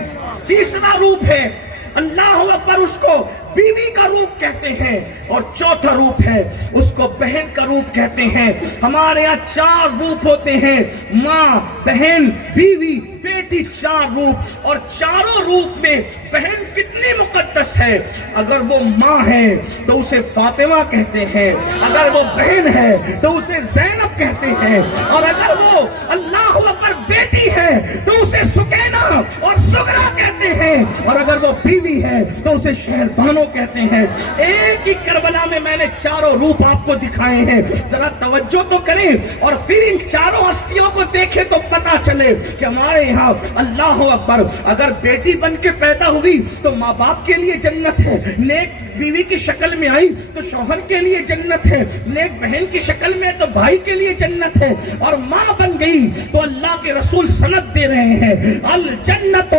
تیسرا روپ ہے اللہ اکبر اس کو بیوی کا روپ کہتے ہیں، اور چوتھا روپ ہے اس کو بہن کا روپ کہتے ہیں۔ ہمارے یہاں 4 روپ ہوتے ہیں، ماں، بہن، بیوی، بیٹی، 4 روپ، اور چاروں روپ میں بہن کتنی مقدس ہے۔ اگر وہ ماں ہے تو اسے فاطمہ کہتے ہیں، اگر وہ بہن ہے تو اسے زینب کہتے ہیں، اور اگر وہ اللہ اکبر بیٹی ہے تو اسے سکینہ اور سغرا کہتے ہیں، اور اگر وہ بیوی ہے تو اسے شہربانو کہتے ہیں۔ ایک ہی کربلا میں نے چاروں روپ آپ کو دکھائے ہیں، ذرا توجہ تو کریں اور پھر ان چاروں ہستیوں کو دیکھیں تو پتا چلے کہ ہمارے یہاں اللہ اکبر اگر بیٹی بن کے پیدا ہوئی تو ماں باپ کے لیے جنت ہے، نیک بیوی کی شکل میں آئی تو شوہر کے لیے جنت ہے، نیک بہن کی شکل میں تو بھائی کے لیے جنت ہے، اور ماں بن گئی تو اللہ کے رسول سند دے رہے ہیں الجنت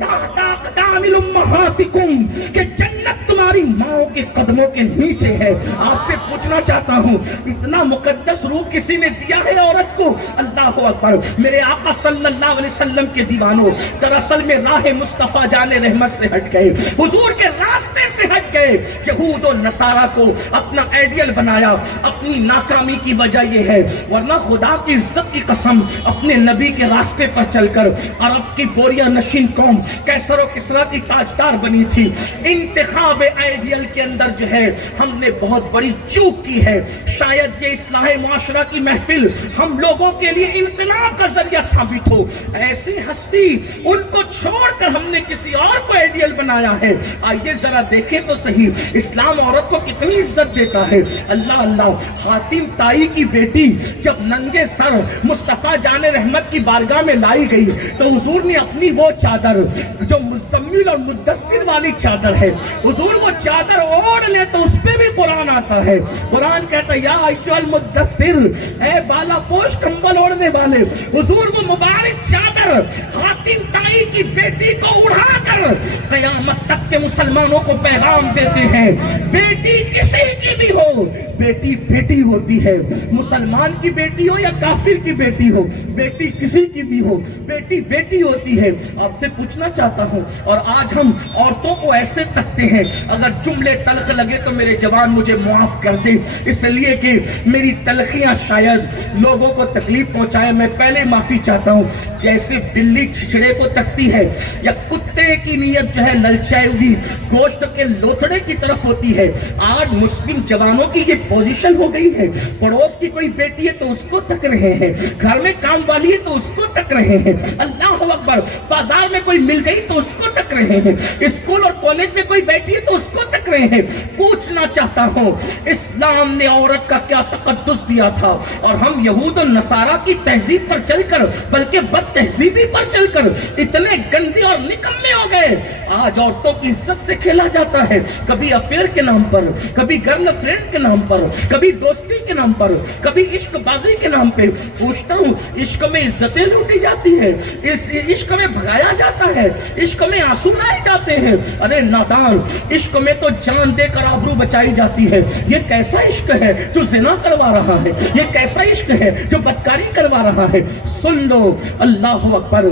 تحت اقدام امہاتکم، کہ جنت تمہاری ماؤں کے قدموں کے نیچے ہے۔ آپ سے پوچھنا چاہتا ہوں اتنا مقدس روپ کسی نے دیا ہے عورت کو؟ اللہ اکبر۔ میرے آقا صلی اللہ علیہ وسلم کے دیوانوں دراصل میں راہ مصطفیٰ جان رحمت سے ہٹ گئے، حضور کے راستے سے ہٹ گئے، یہود و نصارہ کو اپنا آئیڈیل بنایا۔ اپنی ناکامی کی وجہ یہ ہے، ورنہ خدا کی عزت کی قسم اپنے نبی کے راستے پر چل کر عرب کی بوریا نشین قوم کیسر و کسرا کی تاجدار بنی تھی۔ انتخاب آئیڈیل کے اندر جو ہے ہم نے بہت بڑی چوک کی ہے۔ شاید یہ اصلاح معاشرہ کی محفل ہم لوگوں کے لیے انقلاب کا ذریعہ ثابت ہو۔ ایسی ہستی ان کو چھوڑ کر ہم نے کسی اور کو آئیڈیل بنایا ہے۔ آئیے ذرا دیکھیں تو صحیح اسلام عورت کو کتنی عزت دیتا ہے۔ اللہ اللہ، حاتم طائی کی بیٹی جب ننگے سر مصطفیٰ جان رحمت کی بارگاہ میں لائی گئی تو حضور نے اپنی وہ چادر جو مزمل اور مدثر والی چادر ہے، حضور وہ چادر اوڑھ لے تو اس پہ بھی قرآن آتا ہے۔ قرآن کہتا ہے یا ایھا المدثر، اے بالا پوش کمبل اوڑھنے والے۔ حضور وہ مبارک چادر حاتم طائی کی بیٹی کو اڑا کر قیامت تک کے مسلمانوں کو پیغام دیتے ہیں، بیٹی کسی کی بھی ہو، بیٹی بیٹی ہوتی ہے، مسلمان کی بیٹی ہو یا کافر کی بیٹی ہو، بیٹی کسی کی بھی ہو، بیٹی بیٹی ہوتی ہے۔ آپ سے پوچھنا چاہتا ہوں، اور آج ہم عورتوں کو ایسے تکتے ہیں، اگر جملے تلخ لگے تو میرے جوان مجھے معاف کر دے، اس لیے کہ میری تلخیاں شاید لوگوں کو تکلیف پہنچائے، میں پہلے معافی چاہتا ہوں۔ جیسے بلی چھچڑے کو تکتی ہے یا کتے کی نیت جو ہے للچائی ہوئی گوشت کے لوتھڑے کی طرف ہوتی ہے، آج مسلم جوانوں کی یہ پوزیشن ہو گئی ہے۔ پڑوس کی کوئی بیٹی ہے تو اس کو تک رہے ہیں، گھر میں کام والی ہے تو اس کو تک رہے ہیں، اللہ اکبر، بازار میں کوئی مل گئی تو اس کو تک رہے ہیں، اسکول اور کالج میں کوئی بیٹھی ہے تو اس کو تک رہے ہیں۔ پوچھنا چاہتا ہوں اسلام نے عورت کا کیا تقدس دیا تھا، اور ہم یہود و نصارہ کی تہذیب پر چل کر بلکہ بد تہذیبی پر چل کر اتنے گندے اور نکمے ہو گئے۔ آج عورتوں کی عزت سے کھیلا جاتا ہے، کبھی افیئر کے نام پر، کبھی گرل فرینڈ کے نام پر، کبھی دوستی کے نام پر، کبھی عشق بازی کے نام پہ۔ پوچھتا ہوں عشق میں عزتیں لوٹی جاتی ہے، اس عشق میں بھگایا جاتا ہے، عشق میں آنسو لائے جاتے ہیں۔ ارے نادان، عشق میں تو جان دے کر آبرو بچائی جاتی ہے۔ یہ کیسا عشق ہے جو زنا کروا رہا ہے؟ یہ کیسا عشق ہے جو بدکاری کروا رہا ہے؟ سن لو، اللہ اکبر۔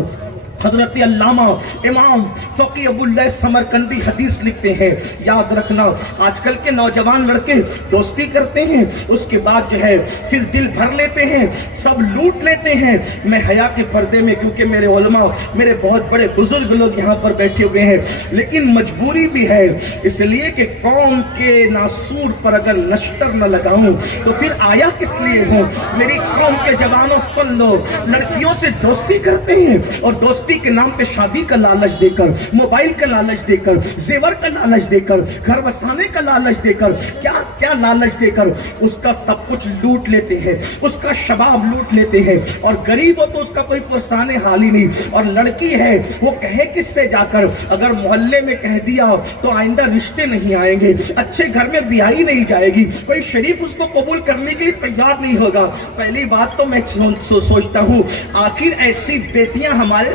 حضرت علامہ امام فقی ابو اللہ سمرقندی حدیث لکھتے ہیں، یاد رکھنا آج کل کے نوجوان لڑکے دوستی کرتے ہیں، اس کے بعد جو ہے پھر دل بھر لیتے ہیں، سب لوٹ لیتے ہیں۔ میں حیا کے پردے میں، کیونکہ میرے علماء، میرے بہت بڑے بزرگ لوگ یہاں پر بیٹھے ہوئے ہیں، لیکن مجبوری بھی ہے، اس لیے کہ قوم کے ناسور پر اگر نشتر نہ لگاؤں تو پھر آیا کس لیے ہوں۔ میری قوم کے جوانوں سن لو، لڑکیوں سے دوستی کرتے ہیں اور دوستی کے نام پہ شادی کا لالچ دے کر، موبائل کا لالچ دے کر، زیور کا لالچ دے کر، گھر بسانے کا لالچ دے کر، کیا کیا لالچ دے کر اس کا سب کچھ لوٹ لیتے ہیں، اس کا شباب لوٹ لیتے ہیں، اور غریب ہو تو اس کا کوئی پرسانے حال ہی نہیں، اور لڑکی ہے وہ کہے کس سے جا کر؟ اگر محلے میں کہہ دیا تو آئندہ رشتے نہیں آئیں گے، اچھے گھر میں بیاہی نہیں جائے گی، کوئی شریف اس کو قبول کرنے کے لیے تیار نہیں ہوگا۔ پہلی بات تو میں سوچتا ہوں آخر ایسی بیٹیاں ہمارے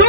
2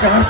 4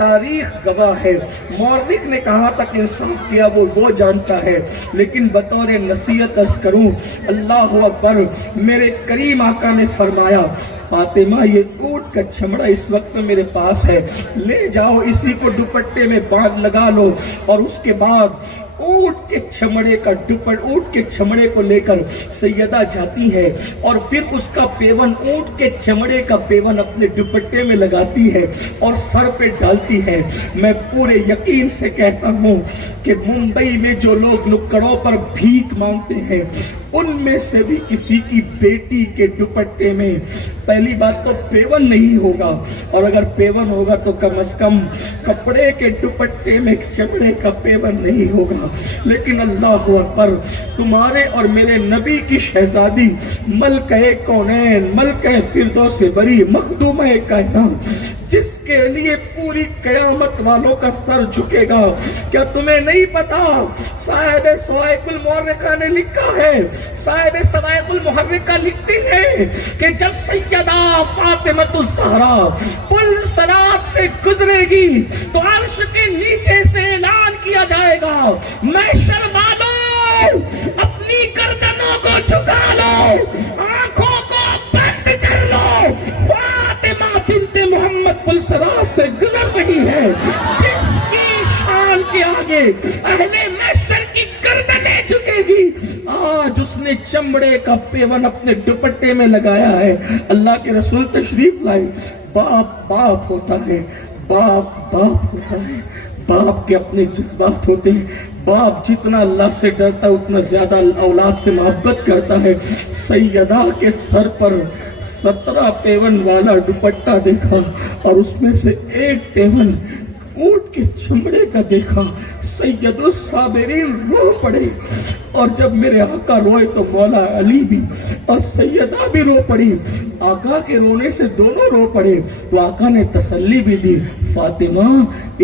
تاریخ گواہ ہے. مورخ نے کہا تھا کہ انصاف کیا وہ جانتا ہے، لیکن بطور نصیحت عرض کروں، اللہ اکبر، میرے کریم آقا نے فرمایا فاطمہ یہ اونٹ کا چمڑا اس وقت میرے پاس ہے، لے جاؤ اسی کو دوپٹے میں باندھ لگا لو. اور اس کے بعد اونٹ کے چمڑے کو لے کر سیدہ جاتی ہے اور پھر اس کا پیون، اونٹ کے چمڑے کا پیون اپنے دوپٹے میں لگاتی ہے اور سر پہ ڈالتی ہے. میں پورے یقین سے کہتا ہوں کہ ممبئی میں جو لوگ نکڑوں پر بھیک مانگتے ہیں ان میں سے بھی کسی کی بیٹی کے دوپٹے میں پہلی بات تو پیون نہیں ہوگا، اور اگر پیون ہوگا تو کم از کم کپڑے کے دوپٹے میں چمڑے کا پیون نہیں ہوگا. لیکن اللہ اکبر، تمہارے اور میرے نبی کی شہزادی، ملکہ کونین، ملکہ فردوس بری، مخدومہ کائنات، جس کے لیے پوری قیامت والوں کا سر جھکے گا. کیا تمہیں نہیں پتا صاحب سوائق المحرقہ نے لکھا ہے، صاحب سوائق المحرقہ لکھتی ہے کہ جب سیدہ فاطمہ الزہرا پل صراط سے گزرے گی تو عرش کے نیچے سے اعلان کیا جائے گا، محشر والوں اپنی گردنوں کو جھکا لو، آنکھوں کو بند کر لو، فاطمہ بنت محمد پل صراط سے گزر رہی ہے، جس کی شان کے آگے اہل محشر کی گردنیں جھکے گی. آج اس نے چمڑے کا پیون اپنے دوپٹے میں لگایا ہے. اللہ کے رسول تشریف لائے. باپ ہوتا ہے، باپ ہوتا ہے، باپ کے اپنے جذبات ہوتے ہیں. باپ جتنا اللہ سے ڈرتا ہے اتنا زیادہ اولاد سے محبت کرتا ہے. سیدہ کے سر پر 17 پیون والا دوپٹہ دیکھا اور اس میں سے ایک پیون اونٹ کے چمڑے کا دیکھا. سید الصابرین رو پڑے، اور جب میرے آقا روئے تو مولا علی بھی اور سیدہ بھی رو پڑی. آقا کے رونے سے دونوں رو پڑے تو آقا نے تسلی بھی دی، فاطمہ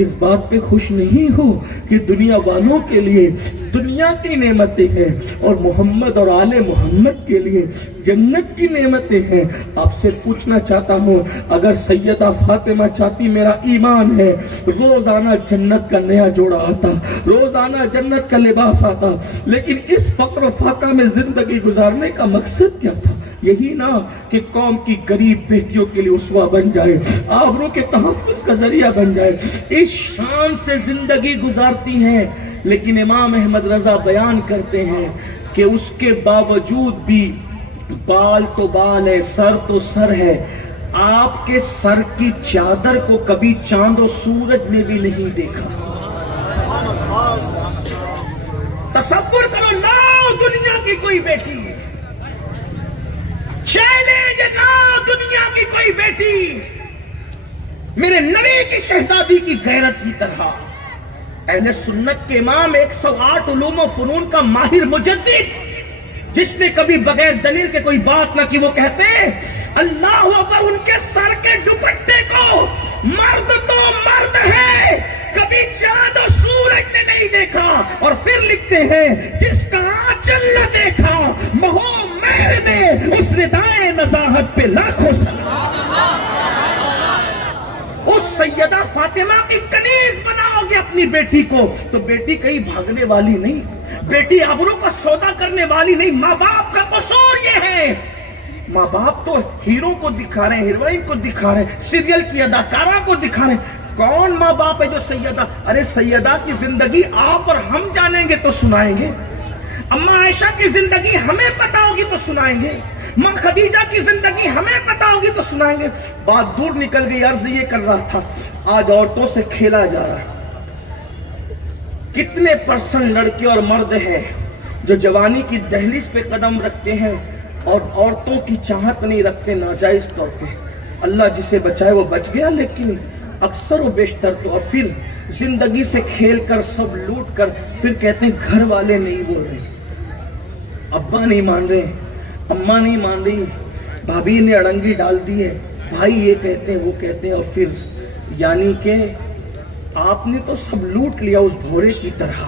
اس بات پہ خوش نہیں ہو کہ دنیا والوں کے لیے دنیا کی نعمتیں ہیں اور محمد اور آل محمد کے لیے جنت کی نعمتیں ہیں. آپ سے پوچھنا چاہتا ہوں، اگر سیدہ فاطمہ چاہتی میرا ایمان ہے روزانہ جنت کا نیا جوڑا آتا، روزانہ جنت کا لباس آتا، لیکن اس فقر و فاقہ میں زندگی گزارنے کا مقصد کیا تھا؟ یہی نا کہ قوم کی غریب بیٹیوں کے لیے اسوہ بن جائے، آبرو کے تحفظ کا ذریعہ بن جائے. اس شان سے زندگی گزارتی ہیں. لیکن امام احمد رضا بیان کرتے ہیں کہ اس کے باوجود بھی بال تو بال ہے، سر تو سر ہے، آپ کے سر کی چادر کو کبھی چاند و سورج نے بھی نہیں دیکھا. تصور کرو، لاؤ دنیا کی کوئی بیٹی، چیلنج، لاؤ دنیا کی کوئی بیٹی میرے نبی کی شہزادی کی غیرت کی طرح. اہل سنت کے امام 108 علوم و فنون کا ماہر مجدد، جس نے کبھی بغیر دلیل کے کوئی بات نہ کی، وہ کہتے ہیں اللہ اکبر، ان کے سر کے دوپٹے کو مرد تو مرد ہے، کبھی چاند و سورج نے نہیں دیکھا. اور پھر لکھتے ہیں جس کا آنچل نہ دیکھا مہو مہر دے، اس ردائے نزاہت پہ لاکھوں سلام. اس سیدہ فاطمہ کی کنیز بناؤ گے اپنی بیٹی کو تو بیٹی کہیں بھاگنے والی نہیں، بیٹی آبرو کا سودا کرنے والی نہیں. ماں باپ کا قصور یہ ہے، ماں باپ تو ہیرو کو دکھا رہے ہیں، ہیروئن کو دکھا رہے ہیں، سیریل کی اداکارہ کو دکھا رہے ہیں. کون ماں باپ ہے جو سیدہ؟ ارے سیدہ کی زندگی آپ اور ہم جانیں گے تو سنائیں گے، اماں عائشہ کی زندگی ہمیں پتا ہوگی تو سنائیں گے، ماں خدیجہ کی زندگی ہمیں پتا ہوگی تو سنائیں گے. بات دور نکل گئی. عرض یہ کر رہا تھا، آج عورتوں سے کھیلا جا رہا ہے. کتنے % لڑکے اور مرد ہیں جو جوانی کی دہلیز پہ قدم رکھتے ہیں اور عورتوں کی چاہت نہیں رکھتے ناجائز طور پہ. اللہ جسے بچائے وہ بچ گیا، لیکن اکثر و بیشتر تو. اور پھر زندگی سے کھیل کر سب لوٹ کر پھر کہتے ہیں گھر والے نہیں بول رہے، ابا نہیں مان رہے، اماں نہیں مان رہی، بھابھی نے اڑنگی ڈال دی ہے، بھائی یہ کہتے ہیں وہ کہتے ہیں. اور پھر یعنی کہ آپ نے تو سب لوٹ لیا اس بھورے کی طرح،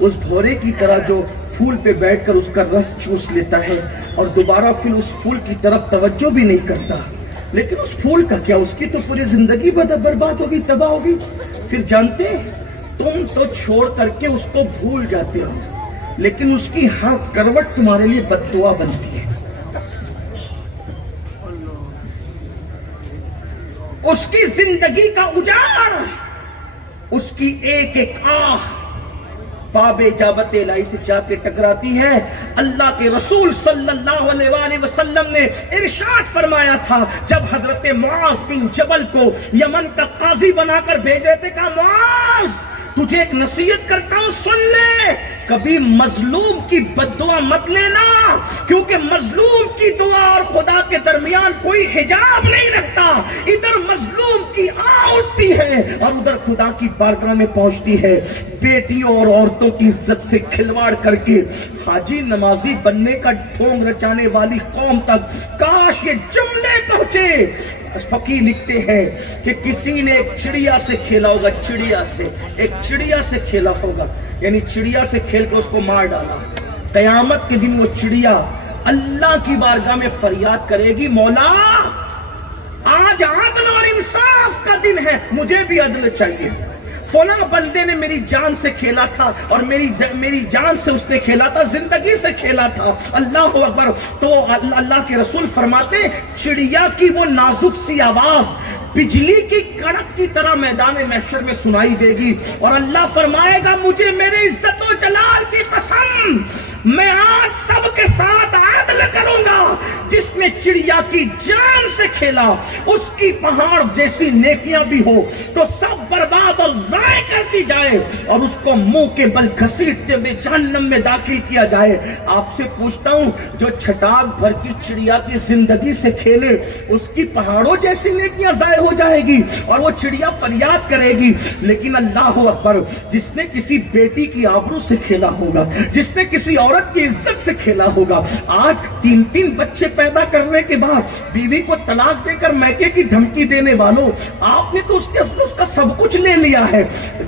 اس بھورے کی طرح جو پھول پہ بیٹھ کر اس کا رس چوس لیتا ہے اور دوبارہ پھر اس پھول کی طرف توجہ بھی نہیں کرتا. لیکن اس پھول کا کیا، اس کی تو پوری زندگی برباد ہوگی، تباہ ہوگی. پھر جانتے تم تو چھوڑ کر کے اس کو بھول جاتے ہو، لیکن اس کی ہر کروٹ تمہارے لیے بد دعا بنتی ہے. اس کی زندگی کا اجاڑ، اس کی ایک ایک آہ باب اجابت الہی سے جا کے ٹکراتی ہے. اللہ کے رسول صلی اللہ علیہ وآلہ وسلم نے ارشاد فرمایا تھا جب حضرت معاذ بن جبل کو یمن کا قاضی بنا کر بھیج رہے تھے، کہا معاذ تجھے ایک نصیحت کرتا ہوں، سن لے، کبھی مظلوم کی بد دعا مت لینا، کیونکہ مظلوم کی دعا اور خدا کے درمیان کوئی حجاب نہیں رکھتا. ادھر مظلوم کی آہ اٹھتی ہے اور ادھر خدا کی بارگاہ میں پہنچتی ہے. بیٹیوں اور عورتوں کی عزت سے کھلواڑ کر کے حاجی نمازی بننے کا ڈھونگ رچانے والی قوم تک کاش یہ جملے پہنچے. فقیر لکھتے ہیں کہ کسی نے ایک چڑیا سے کھیلا ہوگا، ایک چڑیا سے کھیلا ہوگا، یعنی چڑیا سے کھیل کے اس کو مار ڈالا. قیامت کے دن وہ چڑیا اللہ کی بارگاہ میں فریاد کرے گی، مولا آج عدل اور انصاف کا دن ہے، مجھے بھی عدل چاہیے. فلاں بندے نے میری جان سے کھیلا تھا اور میری جان سے اس نے کھیلا تھا، زندگی سے کھیلا تھا. اللہ اکبر. تو اللہ کے رسول فرماتے چڑیا کی وہ نازک سی آواز بجلی کی کڑک کی طرح میدان محشر میں سنائی دے گی، اور اللہ فرمائے گا مجھے میرے عزت و جلال کی قسم، میں آج سب کے ساتھ عدل کروں گا. جس نے چڑیا کی جان سے کھیلا اس کی پہاڑ جیسی نیکیاں بھی ہو تو سب برباد اور ضائع کر دی جائے اور اس کو منہ کے بل گھسیٹتے ہوئے جہنم میں داخل کیا جائے. آپ سے پوچھتا ہوں جو چھٹاک بھر کی چڑیا کی زندگی سے کھیلے اس کی پہاڑوں جیسی نیکیاں ضائع ہو جائے گی اور وہ چڑیا فریاد کرے گی. لیکن اللہ اکبر، جس نے کسی بیٹی کی آبرو سے کھیلا ہوگا، جس نے کسی عورت کی عزت سے کھیلا ہوگا، آج 3 بچے پیدا کرنے کے بعد بیوی کو طلاق دے کر میکے کی دھمکی دینے والوں، آپ نے تو اس کا سب کچھ لے لیا ہے،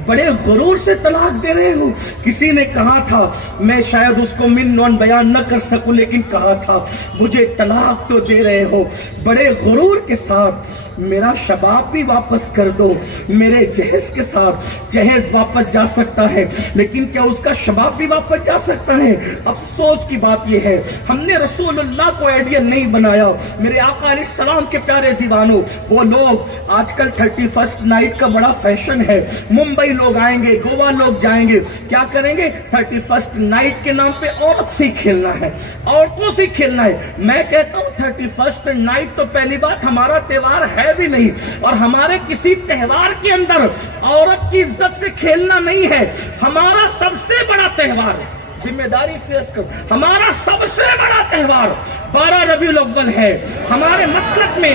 بڑے غرور سے طلاق دے رہے ہو. کسی نے کہا تھا، میں شاید اس کو منون بیان نہ کر سکوں، لیکن کہا تھا مجھے طلاق تو دے رہے ہو بڑے غرور کے ساتھ، میرا شباب بھی واپس کر دو. میرے جہیز کے ساتھ جہیز واپس جا سکتا ہے، لیکن کیا اس کا شباب بھی واپس جا سکتا ہے؟ افسوس کی بات یہ ہے ہم نے رسول اللہ کو آئیڈیل نہیں بنایا. میرے آقا علیہ السلام کے پیارے دیوانوں، وہ لوگ آج کل 31st نائٹ کا بڑا فیشن ہے، ممبئی لوگ آئیں گے، گوا لوگ جائیں گے، کیا کریں گے 31st نائٹ کے نام پہ عورت سے کھیلنا ہے، عورتوں سے کھیلنا ہے. میں کہتا ہوں 31st نائٹ تو پہلی بات ہمارا تہوار ہے بھی نہیں، اور ہمارے کسی تہوار کے اندر عورت کی عزت سے کھیلنا نہیں ہے. ہمارا سب سے بڑا تہوار ہے، ذمہ داری سے اس کو، ہمارا سب سے بڑا تہوار 12 ربیع الاول ہے. ہمارے مسلک میں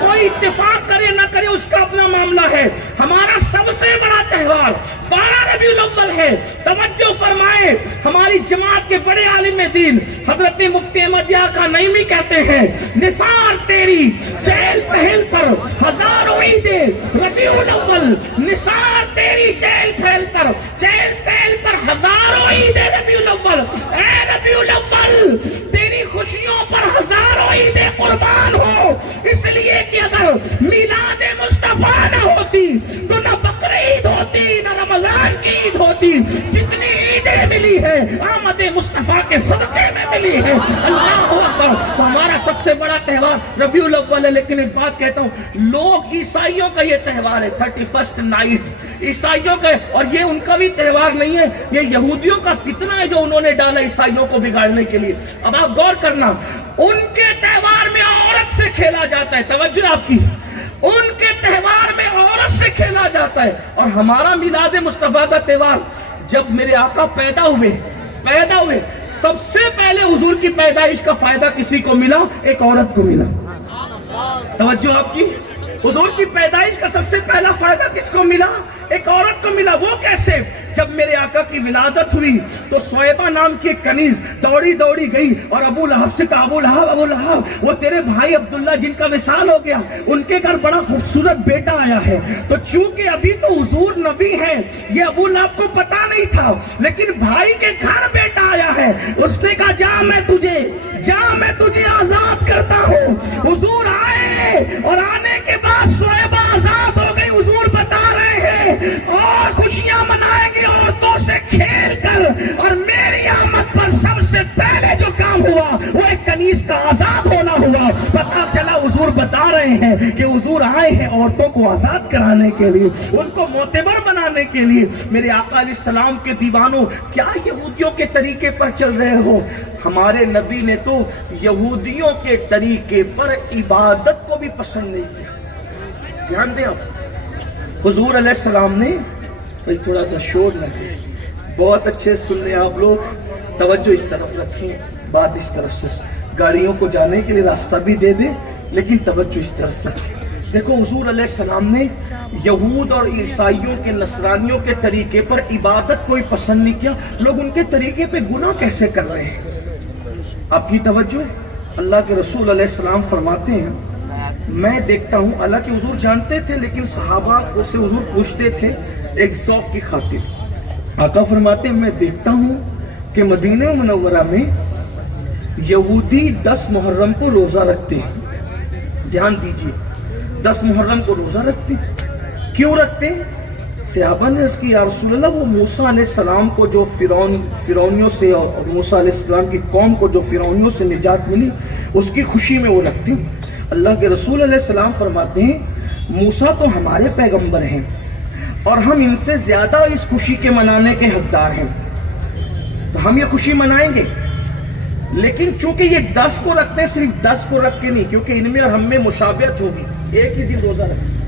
کوئی اتفاق کرے نہ کرے اس کا اپنا معاملہ ہے، ہمارا سب سے بڑا تہوار 12 ربیع الاول ہے. توجہ فرمائے، ہماری جماعت کے بڑے عالم دین حضرت مفتی احمد یحییٰ کا نعیمی کہتے ہیں، نثار تیری چہل پہل پر ہزاروں عیدیں ربیع الاول، نثار تیری چہل پہل پر ہزاروں عیدیں ربیع الاول. اے ربیع الاول تیری خوشیوں پر ہزاروں عیدیں قربان ہو، اس لیے کہ اگر میلاد مصطفیٰ نہ ہوتی تو نہ بقرعید ہوتی نہ رمضان کی عید ہوتی. جتنی عیدیں ملی ہے آمد مصطفیٰ کے صدقے میں ملی ہے. اللہ اکبر. تو ہمارا سب سے بڑا تہوار ربیع الاول ہے. لیکن ایک بات کہتا ہوں، لوگ عیسائیوں کا یہ تہوار ہے 31st نائٹ، عیسائیوں کا، اور یہ ان کا بھی تہوار نہیں ہے، یہ یہودیوں کا فتنہ ہے جو انہوں نے ڈالا عیسائیوں کو بگاڑنے کے لیے. اب آپ غور کرنا، ان کے تہوار میں عورت سے کھیلا جاتا ہے، توجہ آپ کی، ان کے تہوار میں عورت سے کھیلا جاتا ہے. اور ہمارا میلاد مصطفیٰ کا تہوار، جب میرے آقا پیدا ہوئے سب سے پہلے حضور کی پیدائش کا فائدہ کسی کو ملا؟ ایک عورت کو ملا. توجہ آپ کی، حضور کی پیدائش کا سب سے پہلا فائدہ کس کو ملا؟ ایک عورت کو ملا. وہ کیسے؟ جب میرے آقا کی ولادت ہوئی تو سویبہ نام کی ایک کنیز دوڑی دوڑی گئی اور ابو لہب سے کہا ابو لہب وہ تیرے بھائی عبداللہ جن کا وصال ہو گیا ان کے گھر بڑا خوبصورت بیٹا آیا ہے. تو چونکہ ابھی تو حضور نبی ہے یہ ابو لہب کو پتا نہیں تھا, لیکن بھائی کے گھر بیٹا آیا ہے. اس نے کہا جا میں تجھے آزاد کرتا ہوں. حضور آئے اور آنے کے بعد سویبہ آزاد ہو گئی. حضور بتا رہے ہیں اور خوشیاں منائیں گے عورتوں سے کھیل کر, اور میری آمد پر سب سے پہلے جو کام ہوا وہ ایک کنیز کا آزاد ہونا ہوا. پتا چلا حضور بتا رہے ہیں کہ حضور آئے ہیں عورتوں کو آزاد کرانے کے لیے, ان کو معتبر بنانے کے لیے. میرے آقا علیہ السلام کے دیوانوں, کیا یہودیوں کے طریقے پر چل رہے ہو؟ ہمارے نبی نے تو یہودیوں کے طریقے پر عبادت کو بھی پسند نہیں کیا. دھیان دیں آپ, حضور علیہ السلام نے, تھوڑا سا شور نہ ہے, بہت اچھے سن لیں آپ لوگ, توجہ اس طرف رکھیں, بات اس طرف سے, گاڑیوں کو جانے کے لیے راستہ بھی دے دیں لیکن توجہ اس طرف رکھیں. دیکھو حضور علیہ السلام نے یہود اور عیسائیوں کے نصرانیوں کے طریقے پر عبادت کوئی پسند نہیں کیا. لوگ ان کے طریقے پہ گناہ کیسے کر رہے ہیں؟ آپ کی توجہ, اللہ کے رسول علیہ السلام فرماتے ہیں میں دیکھتا ہوں, حالانکہ حضور جانتے تھے لیکن صحابہ سے حضور پوچھتے تھے ایک ذوق کی خاطر. آقا فرماتے ہیں میں دیکھتا ہوں کہ مدینہ منورہ میں یہودی 10 محرم کو روزہ رکھتے ہیں. دھیان دیجئے, 10 محرم کو روزہ رکھتے ہیں. کیوں رکھتے ہیں؟ صحابہ نے عرض کی یا رسول اللہ وہ موسیٰ علیہ السلام کو جو فرعونیوں سے, اور موسیٰ علیہ السلام کی قوم کو جو فرعونیوں سے نجات ملی اس کی خوشی میں وہ رکھتے ہیں. اللہ کے رسول علیہ السلام فرماتے ہیں موسیٰ تو ہمارے پیغمبر ہیں اور ہم ان سے زیادہ اس خوشی کے منانے کے حقدار ہیں, تو ہم یہ خوشی منائیں گے. لیکن چونکہ یہ 10 کو رکھتے ہیں, صرف 10 کو رکھ کے نہیں, کیونکہ ان میں اور ہم میں مشابہت ہوگی, ایک ہی دن روزہ رکھیں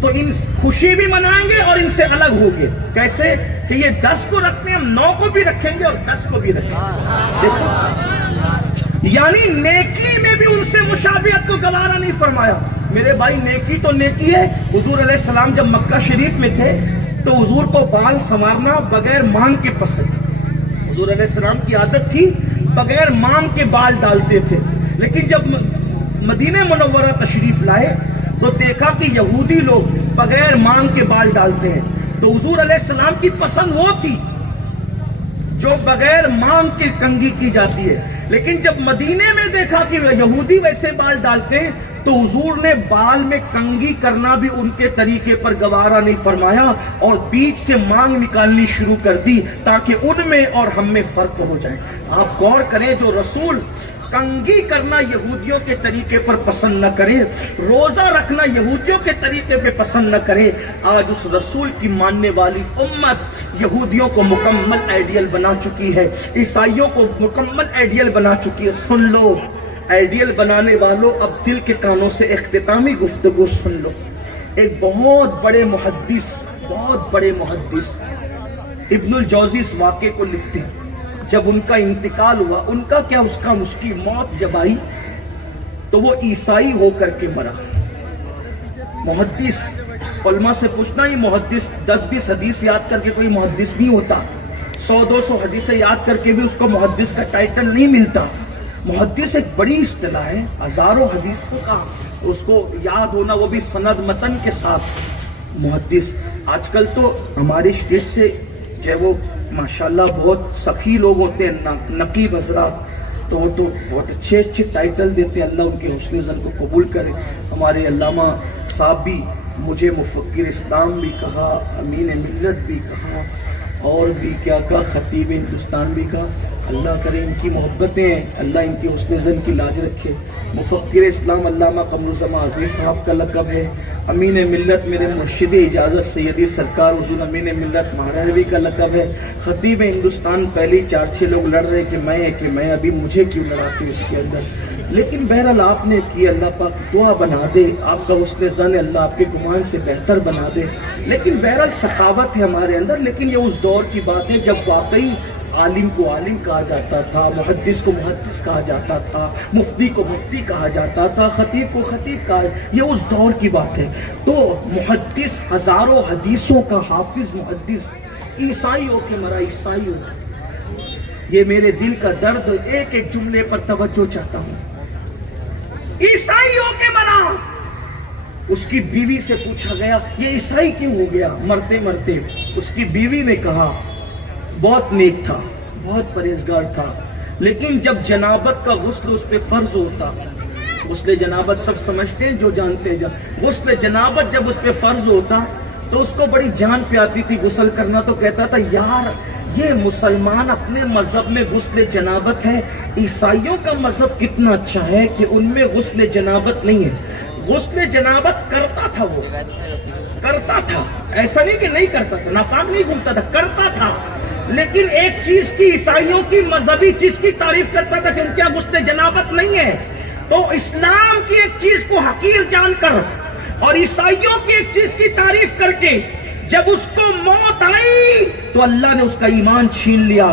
تو ان خوشی بھی منائیں گے اور ان سے الگ ہوگے. کیسے کہ یہ 10 کو رکھتے ہیں, ہم 9 کو بھی رکھیں گے اور 10 کو بھی رکھیں گے. دیکھو یعنی نیکی میں بھی ان سے مشابہت کو گوارا نہیں فرمایا. میرے بھائی نیکی تو نیکی ہے. حضور علیہ السلام جب مکہ شریف میں تھے تو حضور کو بال سنوارنا بغیر مانگ کے پسند. حضور علیہ السلام کی عادت تھی بغیر مانگ کے بال ڈالتے تھے. لیکن جب مدینہ منورہ تشریف لائے تو دیکھا کہ یہودی لوگ بغیر مانگ کے بال ڈالتے ہیں. تو حضور علیہ السلام کی پسند وہ تھی جو بغیر مانگ کے کنگھی کی جاتی ہے. لیکن جب مدینے میں دیکھا کہ یہودی ویسے بال ڈالتے ہیں تو حضور نے بال میں کنگھی کرنا بھی ان کے طریقے پر گوارا نہیں فرمایا اور بیچ سے مانگ نکالنی شروع کر دی تاکہ ان میں اور ہم میں فرق ہو جائے. آپ غور کریں, جو رسول کنگھی کرنا یہودیوں کے طریقے پر پسند نہ کرے, روزہ رکھنا یہودیوں کے طریقے پہ پسند نہ کرے, آج اس رسول کی ماننے والی امت یہودیوں کو مکمل آئیڈیل بنا چکی ہے, عیسائیوں کو مکمل آئیڈیل بنا چکی ہے. سن لو آئیڈیل بنانے والوں, اب دل کے کانوں سے اختتامی گفتگو سن لو. ایک بہت بڑے محدث ابن الجوزی اس واقعے کو لکھتے ہیں. جب ان کا انتقال ہوا, ان کا کیا, اس کی موت جب آئی تو وہ عیسائی ہو کر کے مرا. محدث, علماء سے پوچھنا, یہ محدث 10-20 حدیث یاد کر کے کوئی محدث نہیں ہوتا. 100-200 حدیثیں یاد کر کے بھی اس کو محدث کا ٹائٹل نہیں ملتا. محدث ایک بڑی اصطلاح ہے, ہزاروں حدیثوں کا اس کو یاد ہونا, وہ بھی سند متن کے ساتھ. محدث آج کل تو ہمارے اسٹیٹ سے چاہے وہ ماشاءاللہ بہت سخی لوگ ہوتے ہیں, نقیب حضرات, تو وہ تو بہت اچھے ٹائٹل دیتے ہیں. اللہ ان کے حسن ظن کو قبول کرے. ہمارے علامہ صاحب بھی مجھے مفکر اسلام بھی کہا, امین ملت بھی کہا, اور بھی کیا کہا, خطیب ہندوستان بھی کہا. اللہ کرے ان کی محبتیں, اللہ ان کی حسن ظن کی لاج رکھے. مفکر اسلام علامہ قمر الزمان اعظمی صاحب کا لقب ہے. امین ملت میرے مرشد اجازت سیدی سرکار حضور امین ملت مہاروی کا لقب ہے. خطیب ہندوستان پہلے 4-6 لوگ لڑ رہے کہ میں ابھی مجھے کیوں لڑاتے اس کے اندر. لیکن بہرحال آپ نے کی, اللہ پاک دعا بنا دے, آپ کا حسن ظن اللہ آپ کے گمان سے بہتر بنا دے. لیکن بہرحال سخاوت ہے ہمارے اندر. لیکن یہ اس دور کی بات ہے جب واقعی عالم کو عالم کہا جاتا تھا، محدث کو محدث کہا جاتا تھا، مفتی کو مفتی کہا جاتا تھا، خطیب کو خطیب کہا، یہ اس دور کی بات ہے۔ تو محدث ہزاروں حدیثوں کا حافظ محدث عیسائی ہو کے مرا، عیسائی ہو۔ یہ میرے دل کا درد، ایک ایک جملے پر توجہ چاہتا ہوں۔ عیسائی ہو کے مرا۔ اس کی بیوی سے پوچھا گیا یہ عیسائی کیوں ہو گیا مرتے مرتے؟ اس کی بیوی نے کہا بہت نیک تھا، بہت پرہیزگار تھا، لیکن جب جنابت کا غسل اس پہ فرض ہوتا، غسل جنابت سب سمجھتے ہیں جو جانتے ہیں، غسل جنابت جب اس پہ فرض ہوتا تو اس کو بڑی جان پہ آتی تھی غسل کرنا، تو کہتا تھا یار یہ مسلمان اپنے مذہب میں غسل جنابت ہے، عیسائیوں کا مذہب کتنا اچھا ہے کہ ان میں غسل جنابت نہیں ہے۔ غسل جنابت کرتا تھا، وہ کرتا تھا، ایسا نہیں کہ نہیں کرتا تھا، ناپاک نہیں گھومتا تھا، کرتا تھا، لیکن ایک چیز کی، عیسائیوں کی مذہبی چیز کی تعریف کرتا تھا کہ ان کے غسل جنابت نہیں ہے۔ تو اسلام کی ایک چیز کو حقیر جان کر اور عیسائیوں کی ایک چیز کی تعریف کر کے جب اس کو موت آئی تو اللہ نے اس کا ایمان چھین لیا،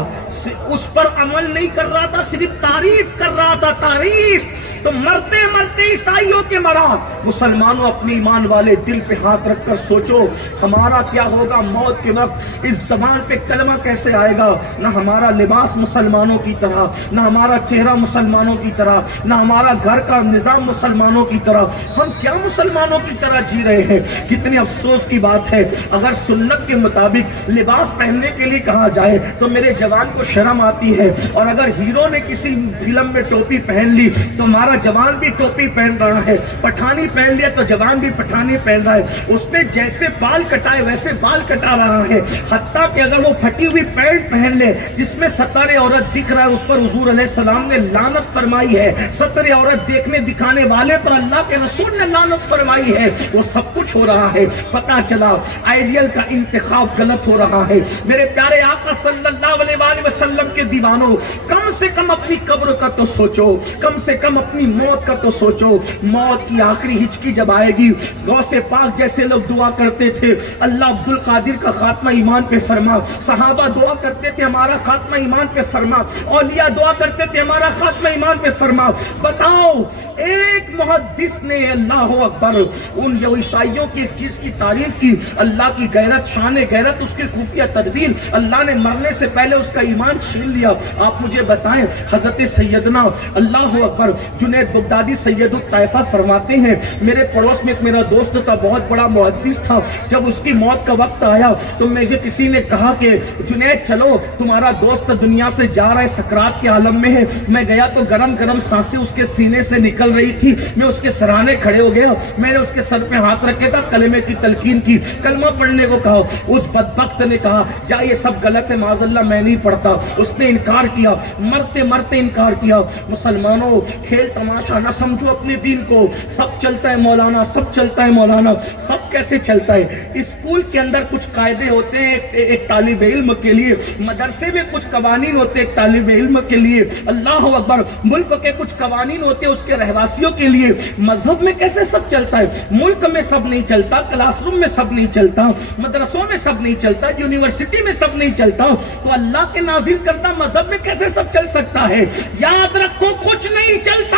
اس پر عمل نہیں کر رہا تھا، صرف تعریف کر رہا تھا، تعریف۔ تو مرتے مرتے عیسائیوں کے مرا۔ مسلمانوں اپنے ایمان والے دل پہ ہاتھ رکھ کر سوچو ہمارا کیا ہوگا موت کے وقت، اس زبان پہ کلمہ کیسے آئے گا؟ نہ ہمارا لباس مسلمانوں کی طرح، نہ ہمارا چہرہ مسلمانوں کی طرح، نہ ہمارا گھر کا نظام مسلمانوں کی طرح، ہم کیا مسلمانوں کی طرح جی رہے ہیں؟ کتنی افسوس کی بات ہے، اگر سنت کے مطابق لباس پہننے کے لیے کہا جائے تو میرے جوان کو شرم آتی ہے، اور اگر ہیرو نے کسی فلم میں ٹوپی پہن لی تو ہمارا جوان بھی ٹوپی پہن رہا ہے، پٹھانی پہن لیا تو جوان بھی پٹھانی پہن رہا ہے، اس پہ جیسے بال کٹائے ویسے بال کٹا رہا ہے، حتیٰ کہ اگر وہ پھٹی ہوئی پینٹ پہن لے جس میں ستر عورت دکھ رہا ہے، اس پر حضور علیہ السلام نے لعنت فرمائی ہے، ستر عورت دیکھنے دکھانے والے پر اللہ کے رسول نے لعنت فرمائی ہے، وہ سب کچھ ہو رہا ہے۔ پتہ چلا آئیڈیل کا انتخاب غلط ہو رہا ہے۔ میرے پیارے آقا صلی اللہ علیہ وآلہ وسلم کے دیوانوں، کم سے کم اپنی قبر کا تو سوچو، کم سے کم اپنی موت کا تو سوچو۔ موت کی آخری ہچکی جب آئے گی، غوث پاک جیسے لوگ دعا کرتے تھے اللہ عبد القادر کا خاتمہ ایمان پہ فرما، صحابہ دعا کرتے تھے ہمارا خاتمہ ایمان پہ فرما، اولیاء دعا کرتے تھے ہمارا خاتمہ ایمان پہ فرما۔ بتاؤ ایک محدث نے اللہ اکبر ان عیسائیوں کی ایک چیز کی تعریف کی، اللہ کی غیرت، شان غیرت، اس کی خفیہ تدبیر، اللہ نے مرنے سے پہلے اس کا ایمان چھین لیا۔ آپ مجھے بتائیں حضرت سیدنا اللہ اکبر جنید بغدادی سید الطائفہ فرماتے ہیں میرے پڑوس میں ایک میرا دوست تھا، بہت بڑا محدث تھا، جب اس کی موت کا وقت آیا تو مجھے کسی نے کہا کہ جنید چلو تمہارا دوست دنیا سے جا رہا ہے، سکرات کے عالم میں ہے۔ میں گیا تو گرم گرم سانسیں اس کے سینے سے نکل رہی تھی، میں اس کے سرانے کھڑے ہو گیا، میں نے اس کے سر پہ ہاتھ رکھے تھا، کلمے کی تلقین کی، کلمہ پڑھنے کو کہا، اس بدبخت نے کہا جا یہ سب غلط ہے معاذ اللہ میں نہیں پڑھتا، اس نے انکار کیا، مرتے مرتے انکار کیا۔ مسلمانوں کھیل تماشا نہ سمجھو اپنے دین کو، سب چلتا ہے مولانا، سب چلتا ہے مولانا، سب کیسے چلتا ہے؟ اسکول کے اندر کچھ قاعدے ہوتے ہیں ایک طالب علم کے لیے، مدرسے میں کچھ قوانین ہوتے ہیں ایک طالب علم کے لیے، اللہ اکبر ملک کے کچھ قوانین ہوتے ہیں اس کے رہواسیوں کے لیے۔ مذہب میں کیسے سب چلتا ہے؟ ملک میں سب نہیں چلتا، کلاس روم میں سب نہیں چلتا، مدرسوں میں سب نہیں چلتا، یونیورسٹی میں سب نہیں چلتا، تو اللہ کے نازل کردہ مذہب میں کیسے سب چل سکتا ہے؟ یاد رکھو کچھ نہیں چلتا،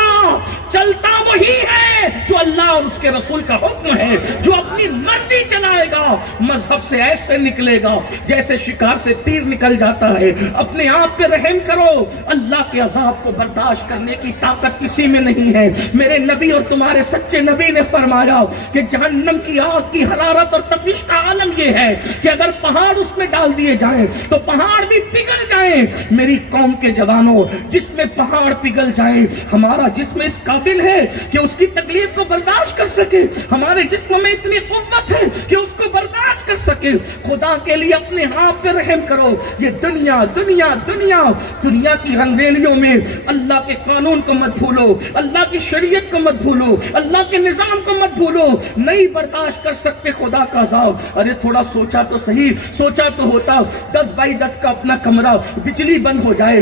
چلتا وہی ہے جو اللہ اور اس کے رسول کا حکم ہے، جو اپنی مرضی چلائے گا مذہب سے ایسے نکلے گا جیسے شکار سے تیر نکل جاتا ہے۔ اپنے آپ پہ رحم کرو، اللہ کے عذاب کو برداشت کرنے کی طاقت کسی میں نہیں ہے۔ میرے نبی اور تمہارے سچے نبی نے فرمایا کہ جہنم کی آگ کی حرارت اور تپش کا عالم یہ ہے کہ اگر پہاڑ اس میں ڈال دیے جائیں تو پہاڑ بھی پگھل جائیں۔ میری قوم کے جوانوں، جس میں پہاڑ پگھل جائیں، ہمارا جسم اس قابل ہے کہ اس کی تکلیف کو برداشت کر سکے، ہمارے جسم میں اتنی قوت ہے کہ اس کو برداشت کر سکے۔ خدا کے لیے اپنے آپ پہ رحم کرو۔ یہ دنیا دنیا دنیا دنیا کی رنگریلیوں میں اللہ کے قانون کو مت بھولو، اللہ کی شریعت کو مت بھولو، اللہ کے نظام کو مت بھولو۔ نہیں برداشت کر سکتے خدا کا عذاب۔ ارے تھوڑا سوچا تو صحیح، سوچا تو ہوتا 10 بائی 10 کا اپنا کمرہ، بجلی بند ہو جائے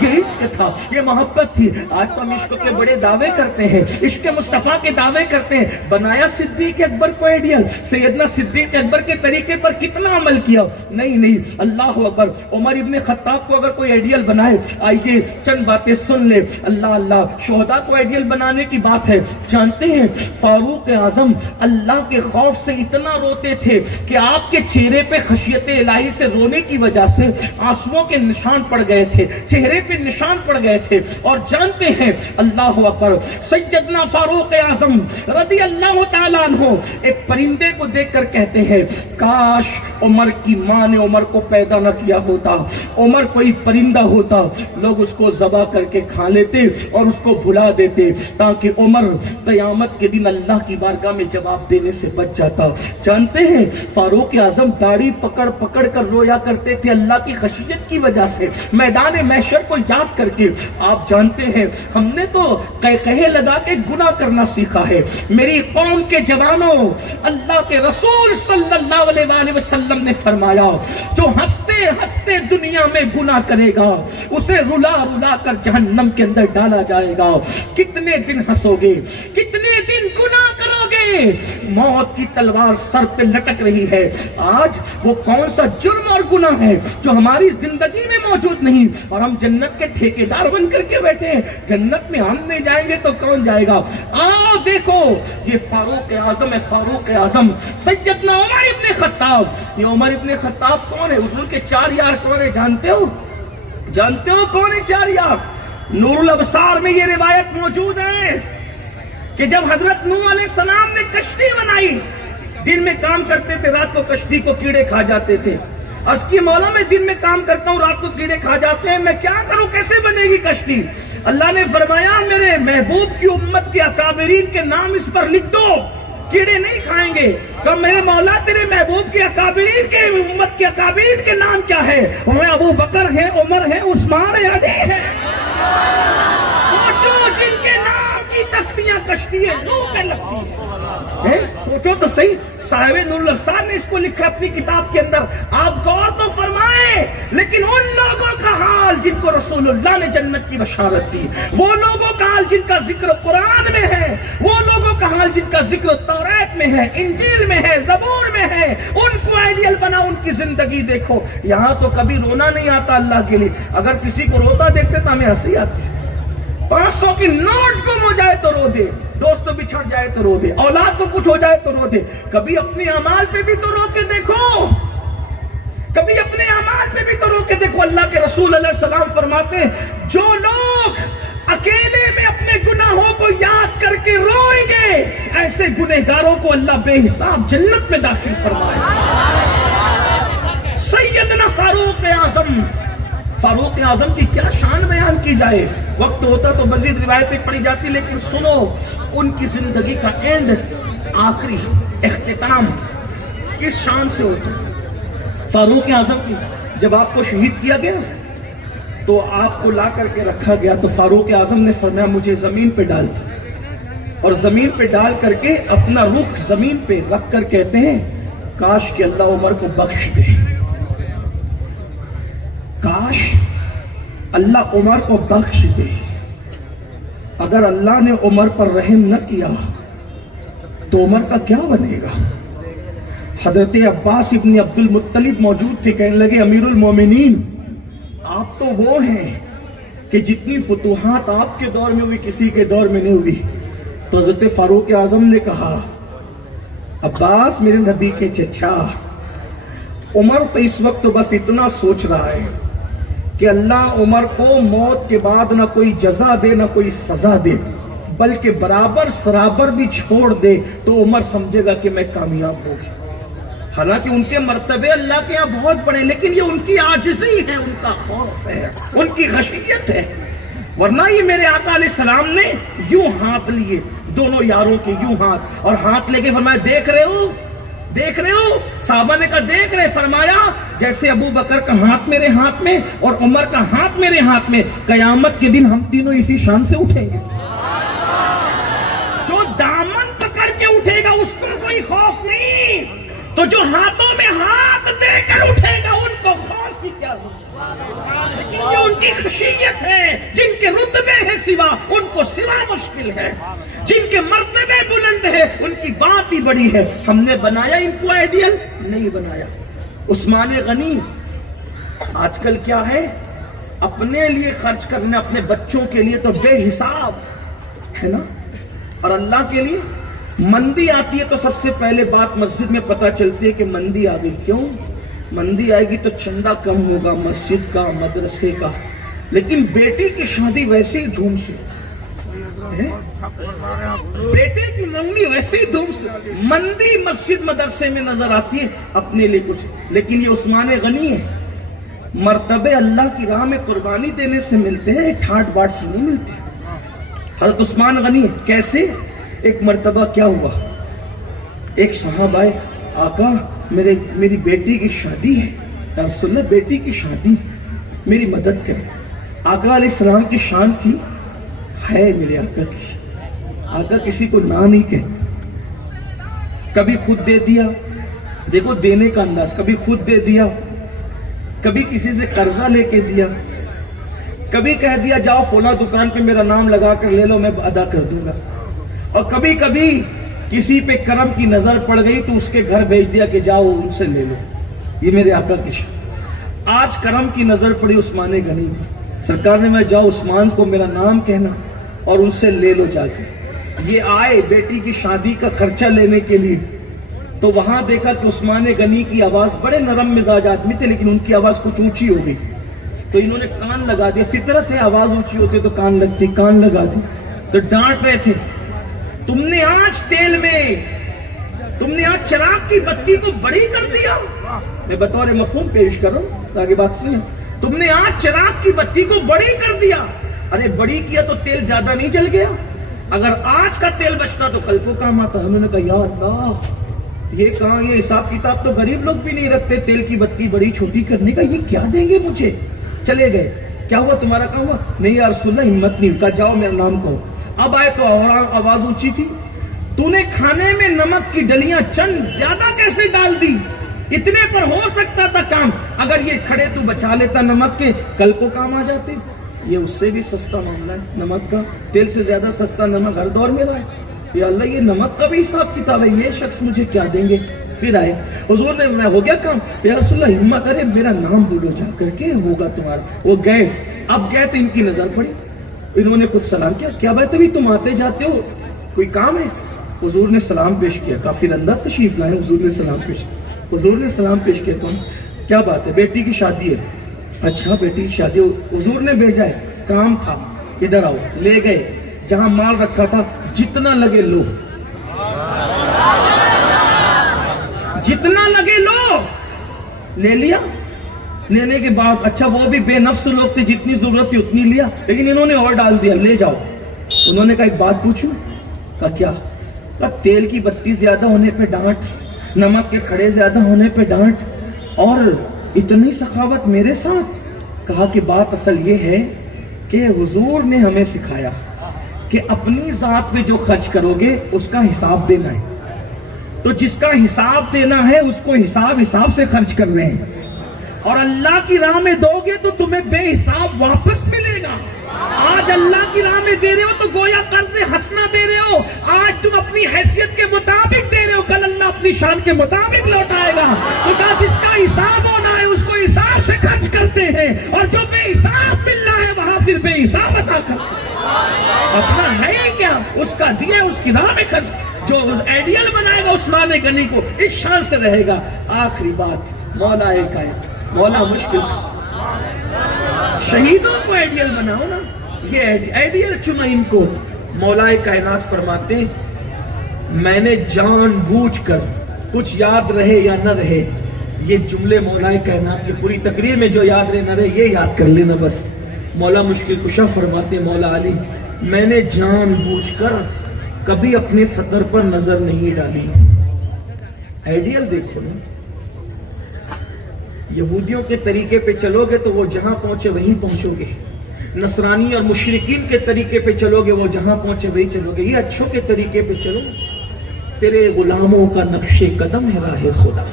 یہ عشق تھا, یہ محبت تھی. آج تو ہم عشق کے بڑے دعوے کرتے ہیں, عشق مصطفیٰ کے دعوے کرتے ہیں. بنایا صدیق اکبر کو آئیڈیل, سیدنا صدیق اکبر کے طریقے پر کتنا عمل کیا. نہیں, اللہ اکبر. عمر ابن خطاب کو اگر کوئی آئیڈیل بنائے, آئیے چند باتیں سن لے. اللہ, شہداء کو آئیڈیل بنانے کی بات ہے. جانتے ہیں فاروق اعظم اللہ کے خوف سے اتنا روتے تھے کہ آپ کے چہرے پہ خشیت الہی سے رونے کی وجہ سے آنسوؤں کے نشان پڑ گئے تھے, چہرے پہ نشان پڑ گئے تھے. اور جانتے ہیں اللہ اکبر, سیدنا فاروق اعظم رضی اللہ تعالیٰ عنہ ایک پرندے کو دیکھ کر کہتے ہیں کاش عمر کی ماں نے عمر کو پیدا نہ کیا ہوتا, عمر کوئی پرندہ ہوتا, لوگ اس کو ذبح کر کے کھا لیتے اور اس کو بھلا دیتے تاکہ عمر قیامت کے دن اللہ کی بارگاہ میں جواب دینے سے بچ جاتا. جانتے ہیں فاروق اعظم داڑھی پکڑ پکڑ کر رویا کرتے تھے اللہ کی خشیت کی وجہ سے, میدان محشر کو یاد کر کے. آپ جانتے ہیں ہم نے تو کہے لگا کے گناہ کرنا سیکھا ہے. میری قوم کے جوانوں, اللہ کے رسول صلی اللہ علیہ وآلہ وسلم نے فرمایا جو ہنستے ہنستے دنیا میں گناہ کرے گا اسے رلا رلا کر جہنم کے اندر ڈالا جائے گا. کتنے دن ہنسو گے, کتنے دن گناہ کرو گے, موت کی تلوار سر پہ لٹک رہی ہے. آج وہ کون سا جرم اور گناہ ہے جو ہماری زندگی میں موجود نہیں اور ہم جنت کے ٹھیکیدار بن کر کے بیٹھے ہیں. جنت میں ہم نہیں جائیں گے تو کون جائے گا؟ آؤ دیکھو, یہ فاروق اعظم ہے, فاروق اعظم سیدنا عمر ابن خطاب. یہ عمر ابن خطاب کون ہے؟ حضور کے 4 یار کون ہے جانتے ہو؟ جانتے ہو کون ہے 4 یار؟ نور الابصار میں یہ روایت موجود ہے کہ جب حضرت نوح علیہ السلام نے کشتی بنائی, دن میں کام کرتے تھے, رات کو کشتی کو کیڑے کھا جاتے تھے. اس کی مولا میں دن میں کام کرتا ہوں, رات کو کیڑے کھا جاتے ہیں, میں کیا کروں, کیسے بنے گی کشتی؟ اللہ نے فرمایا میرے محبوب کی امت کے اکابرین کے نام اس پر لکھ دو, کیڑے نہیں کھائیں گے. کہ میرے مولا تیرے محبوب کے اکابرین کے امت کے اکابرین کے نام کیا ہے؟ وہ ابو بکر ہے, عمر ہے, عثمان ہے, علی ہے. سوچو جن کے نام کی تختیاں کشتی ہے نوح میں لگتی ہے. سوچو تو صحیح, صاحب نور الابصار نے اس کو لکھا اپنی کتاب کے اندر. آپ غور تو فرمائیں, لیکن ان لوگوں کا حال جن کو رسول اللہ نے جنت کی بشارت دی, وہ لوگوں کا حال جن کا ذکر قرآن میں ہے, وہ لوگوں کا حال جن کا ذکر تورات میں ہے, انجیل میں ہے, زبور میں ہے, ان کو آئیڈیل بنا, ان کی زندگی دیکھو. یہاں تو کبھی رونا نہیں آتا اللہ کے لیے. اگر کسی کو روتا دیکھتے تو ہمیں ہنسی آتی. 500 کی نوٹ گم ہو جائے تو رو دے, دوست بچھڑ جائے تو رو دے, اولاد کو کچھ ہو جائے تو رو دے. کبھی اپنے اعمال پہ بھی تو رو کے دیکھو, کبھی اپنے اعمال پہ بھی تو رو کے دیکھو. اللہ کے رسول علیہ السلام فرماتے ہیں جو لوگ اکیلے میں اپنے گناہوں کو یاد کر کے روئیں گے, ایسے گنہگاروں کو اللہ بے حساب جنت میں داخل فرمائے. سیدنا فاروق اعظم, فاروق اعظم کی کیا شان بیان کی جائے, وقت ہوتا تو مزید روایتیں پڑھی جاتی, لیکن سنو ان کی زندگی کا اینڈ, آخری اختتام کس شان سے ہوتا. فاروق اعظم کی جب آپ کو شہید کیا گیا تو آپ کو لا کر کے رکھا گیا, تو فاروق اعظم نے فرمایا مجھے زمین پہ ڈال دو, اور زمین پہ ڈال کر کے اپنا رخ زمین پہ رکھ کر کہتے ہیں کاش کہ اللہ عمر کو بخش دے, کاش اللہ عمر کو بخش دے. اگر اللہ نے عمر پر رحم نہ کیا تو عمر کا کیا بنے گا؟ حضرت عباس ابن عبد المطلب موجود تھے, کہنے لگے امیر المومنین آپ تو وہ ہیں کہ جتنی فتوحات آپ کے دور میں ہوئی کسی کے دور میں نہیں ہوئی. تو حضرت فاروق اعظم نے کہا عباس میرے نبی کے چچا, عمر تو اس وقت تو بس اتنا سوچ رہا ہے کہ اللہ عمر کو موت کے بعد نہ کوئی جزا دے نہ کوئی سزا دے, بلکہ برابر سرابر بھی چھوڑ دے تو عمر سمجھے گا کہ میں کامیاب ہو گیا. حالانکہ ان کے مرتبے اللہ کے یہاں بہت بڑے, لیکن یہ ان کی عاجزی ہے, ان کا خوف ہے, ان کی خشیت ہے. ورنہ یہ میرے آقا علیہ السلام نے یوں ہاتھ لیے, دونوں یاروں کے یوں ہاتھ, اور ہاتھ لے کے فرمایا دیکھ رہے ہو, دیکھ رہے ہو؟ صحابہ نے کہا دیکھ رہے. فرمایا جیسے ابو بکر کا ہاتھ میرے ہاتھ میں اور عمر کا ہاتھ میرے ہاتھ میں, قیامت کے دن ہم تینوں اسی شان سے اٹھیں گے. جو دامن پکڑ کے اٹھے گا اس کو کوئی خوف نہیں, تو جو ہاتھوں میں ہاتھ دے کر اٹھے گا یہ ان کی خشیت ہے. جن کے رتبے ہیں سوا ان کو سوا مشکل ہے, جن کے مرتبے بلند ہے ان کی بات ہی بڑی ہے. ہم نے بنایا ان کو آئیڈیل نہیں بنایا. عثمان غنی آج کل کیا ہے, اپنے لیے خرچ کرنا, اپنے بچوں کے لیے تو بے حساب ہے نا, اور اللہ کے لیے مندی آتی ہے تو سب سے پہلے بات مسجد میں پتہ چلتی ہے کہ مندی آ گئی. کیوں مندی آئے گی؟ تو چندہ کم ہوگا مسجد کا, مدرسے کا. لیکن بیٹی کی شادی ویسے ہی دھوم سے, بیٹے کی منگنی ویسے ہی دھوم سے, مندی مسجد مدرسے میں نظر آتی ہے, اپنے لیے کچھ. لیکن یہ عثمان غنی ہے, مرتبے اللہ کی راہ میں قربانی دینے سے ملتے ہیں, ٹھاٹ باٹ سے نہیں ملتے. حضرت عثمان غنی کیسے؟ ایک مرتبہ کیا ہوا, ایک صاحب آئے, آقا میری بیٹی کی شادی ہے. یا رسول اللہ بیٹی کی شادی, میری مدد کریں. آقا علیہ السلام کی شان تھی, ہے میرے آقا کی. آقا کسی کو نہ نہیں کہتے, کبھی خود دے دیا, دیکھو دینے کا انداز, کبھی خود دے دیا, کبھی کسی سے قرضہ لے کے دیا, کبھی کہہ دیا جاؤ فلاں دکان پہ میرا نام لگا کر لے لو میں ادا کر دوں گا, اور کبھی کبھی کسی پہ کرم کی نظر پڑ گئی تو اس کے گھر بھیج دیا کہ جاؤ ان سے لے لو. یہ میرے آقا کی شان. آج کرم کی نظر پڑی عثمان غنی کی, سرکار نے میں جاؤ عثمان کو میرا نام کہنا اور ان سے لے لو جا کے. یہ آئے بیٹی کی شادی کا خرچہ لینے کے لیے, تو وہاں دیکھا کہ عثمان غنی کی آواز, بڑے نرم مزاج آدمی تھے لیکن ان کی آواز کچھ اونچی ہو گئی, تو انہوں نے کان لگا دیا. فطرت ہے آواز اونچی ہوتی تو کان لگتی, کان لگا دی. تو ڈانٹ رہے تھے, تم نے آج تیل میں, تم نے آج چراغ کی بتی کو بڑی کر دیا. میں بطور مفہوم پیش کروں تاکہ بات سنیں. تم نے آج چراغ کی بتی کو بڑی کر دیا. ارے بڑی کیا تو تیل زیادہ نہیں جل گیا؟ اگر آج کا تیل بچتا تو کل کو کام آتا. انہوں نے کہا یا اللہ, یہ کہاں, یہ حساب کتاب تو غریب لوگ بھی نہیں رکھتے, تیل کی بتی بڑی چھوٹی کرنے کا, یہ کیا دیں گے مجھے. چلے گئے. کیا ہوا تمہارا کام ہوا؟ نہیں یا رسول اللہ ہمت نہیں. کہا جاؤ میرا نام کہو. اب آئے تو آواز اونچی تھی, تو نے کھانے میں نمک کی ڈلیاں چند زیادہ کیسے ڈال دی؟ اتنے پر ہو سکتا تھا کام, اگر یہ کھڑے تو بچا لیتا نمک کے, کل کو کام آ جاتے. یہ اس سے بھی سستا معاملہ ہے نمک کا, تیل سے زیادہ سستا نمک ہر دور میں رہا ہے. یا اللہ یہ نمک کا بھی حساب کتاب ہے, یہ شخص مجھے کیا دیں گے. پھر آئے حضور نے, میں ہو گیا کام. یا رسول اللہ ہمت, ارے میرا نام بولو جا کر کے, ہوگا تمہارا. وہ گئے. اب گئے تو ان کی نظر پڑی, انہوں نے کچھ سلام کیا. کیا بات ہے, تم آتے جاتے ہو, کوئی کام ہے؟ حضور نے سلام پیش کیا. کافی اندر تشریف لائے, حضور نے سلام پیش کیا. حضور نے سلام پیش کیا. تم کیا بات ہے؟ بیٹی کی شادی ہے. اچھا بیٹی کی شادی, حضور نے بھیجا ہے, کام تھا, ادھر آؤ. لے گئے, جہاں مال رکھا تھا, جتنا لگے لو, جتنا لگے لو. لے لیا. لینے کے بعد اچھا وہ بھی بے نفس لوگ تھے, جتنی ضرورت تھی اتنی لیا, لیکن انہوں نے اور ڈال دیا, لے جاؤ. انہوں نے کہا ایک بات پوچھوں. کہا کیا؟ کہا تیل کی بتی زیادہ ہونے پہ ڈانٹ, نمک کے کھڑے زیادہ ہونے پہ ڈانٹ, اور اتنی سخاوت میرے ساتھ. کہا کہ بات اصل یہ ہے کہ حضور نے ہمیں سکھایا کہ اپنی ذات پہ جو خرچ کرو گے اس کا حساب دینا ہے, تو جس کا حساب دینا ہے اس کو حساب سے خرچ کرنے ہیں, اور اللہ کی راہ میں دو گے تو تمہیں بے حساب واپس ملے گا. آج اللہ کی راہ میں دے رہے ہو تو گویا قرض حسنہ دے رہے ہو. آج تم اپنی حیثیت کے مطابق دے رہے ہو, کل اللہ اپنی شان کے مطابق لوٹائے گا. تو جس کا حساب ہونا ہے اس کو حساب سے خرچ کرتے ہیں, اور جو بے حساب مل رہا ہے وہاں پھر بے حساب عطا کرتے ہیں. اپنا ہے ہی کیا, اس کا دیا اس کی راہ میں خرچ. جو آئیڈیل بنائے گا عثمان غنی کو اس شان سے رہے گا. آخری بات, مولا ایک ہے, مولا مشکل, شہیدوں کو آئیڈیل بناؤ نا, یہ آئیڈیل چنا ان کو. مولا کائنات فرماتے میں نے جان بوجھ کر, کچھ یاد رہے یا نہ رہے, یہ جملے مولا کائنات کی پوری تقریر میں جو یاد رہے نہ رہے یہ یاد کر لینا بس. مولا مشکل کشا فرماتے مولا علی, میں نے جان بوجھ کر کبھی اپنے سطر پر نظر نہیں ڈالی. آئیڈیل دیکھو نا, یہودیوں کے طریقے پہ چلو گے تو وہ جہاں پہنچے وہیں پہنچو گے, نصرانی اور مشرکین کے طریقے پہ چلو گے وہ جہاں پہنچے وہیں چلو گے. یہ اچھوں کے طریقے پہ چلو, تیرے غلاموں کا نقش قدم ہے راہ خدا.